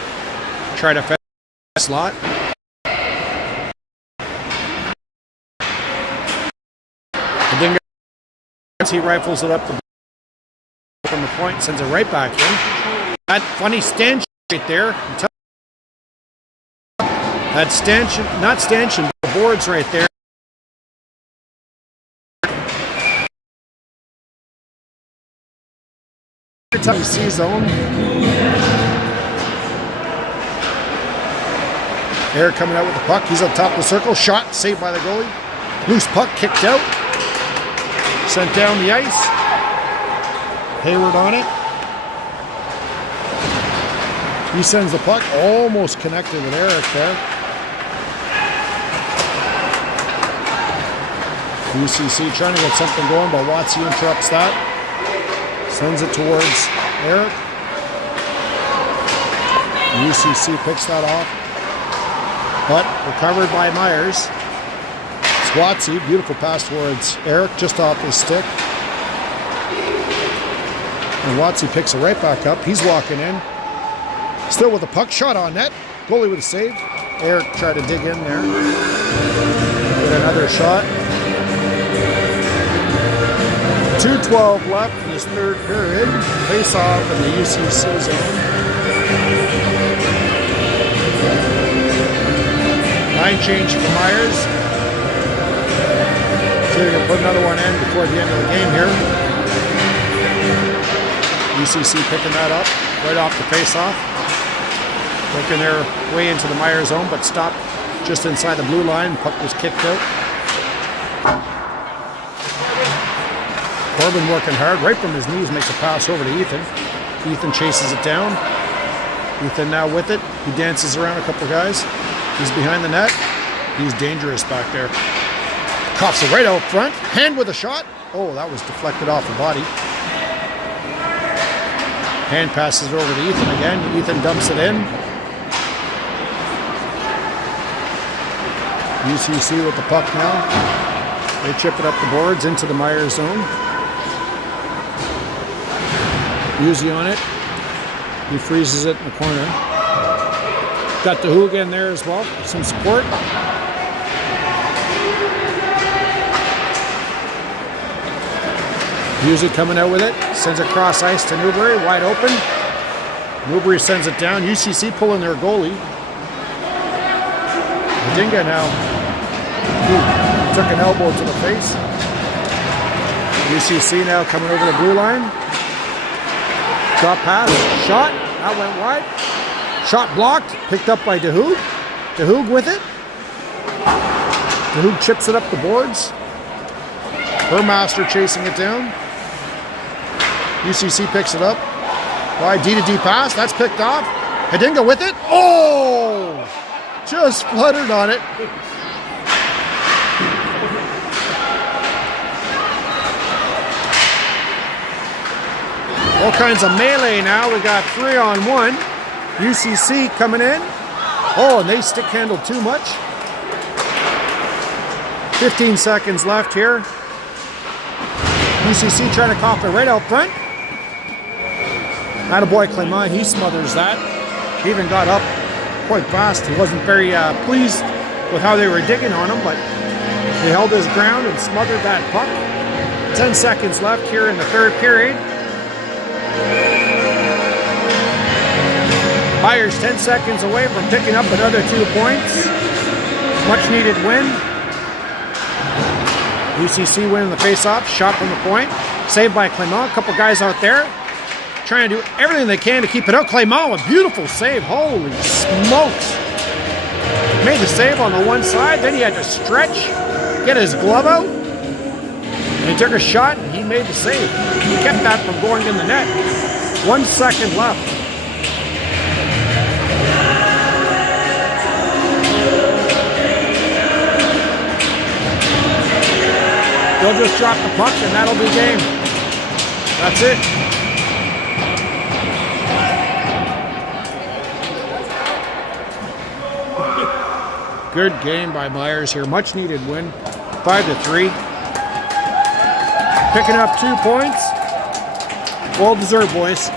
Try to fetch slot. He rifles it up from the point, sends it right back in. That funny stanchion right there. That stanchion, not stanchion, the boards right there. C zone. Eric coming out with the puck. He's on top of the circle. Shot, saved by the goalie. Loose puck, kicked out. Sent down the ice. Hayward on it. He sends the puck. Almost connected with Eric there. UCC trying to get something going, but Watsy interrupts that. Sends it towards Eric. UCC picks that off. But recovered by Myers. Watsy, beautiful pass towards Eric, just off his stick. And Watsy picks it right back up. He's walking in. Still with the puck, shot on net. Goalie with a save. Eric tried to dig in there. Get another shot. 2:12 left in this third period. Face off in the UCC zone. 9 change for Myers. So they're going to put another one in before the end of the game here. UCC picking that up right off the face-off. Working their way into the Myers zone, but stopped just inside the blue line. Puck was kicked out. Corbin working hard. Right from his knees makes a pass over to Ethan. Ethan chases it down. Ethan now with it. He dances around a couple guys. He's behind the net. He's dangerous back there. Coughs it right out front. Hand with a shot. Oh, that was deflected off the body. Hand passes it over to Ethan again. Ethan dumps it in. UCC with the puck now. They chip it up the boards into the Myers zone. Uzi on it. He freezes it in the corner. Got the Hoog there as well. Some support. Uzi coming out with it. Sends it cross ice to Newbury. Wide open. Newbury sends it down. UCC pulling their goalie. Dinga now. Took an elbow to the face. UCC now coming over the blue line. Drop pass. Shot. That went wide. Shot blocked. Picked up by DeHoog. DeHoog with it. DeHoog chips it up the boards. Burmaster chasing it down. UCC picks it up. Wide D-to-D pass. That's picked off. Hedinga with it. Oh! Just fluttered on it. All kinds of melee now. We got 3-on-1. UCC coming in. Oh, and they stick handle too much. 15 seconds left here. UCC trying to cough it right out front. Attaboy Clement, he smothers that. He even got up quite fast. He wasn't very pleased with how they were digging on him, but he held his ground and smothered that puck. 10 seconds left here in the third period. Myers 10 seconds away from picking up another 2 points. Much needed win. UCC winning the face-off. Shot from the point. Saved by Clement. A couple guys out there trying to do everything they can to keep it out. Clement, a beautiful save. Holy smokes. Made the save on the one side. Then he had to stretch, get his glove out. And he took a shot and he made the save. He kept that from going in the net. 1 second left. They'll just drop the puck and that'll be game. That's it. Good game by Myers here. Much needed win. 5-3. Picking up 2 points. Well deserved, boys.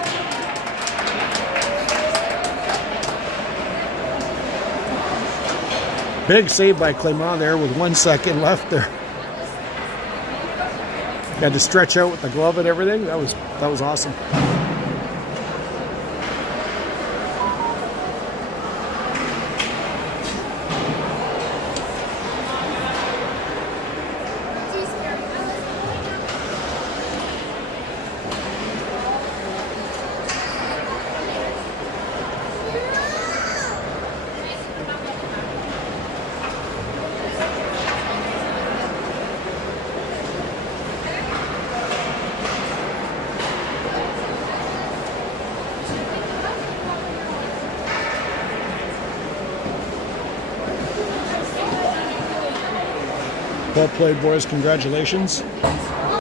Big save by Clement there with 1 second left there. Had to stretch out with the glove and everything. That was awesome. Well played, boys. Congratulations.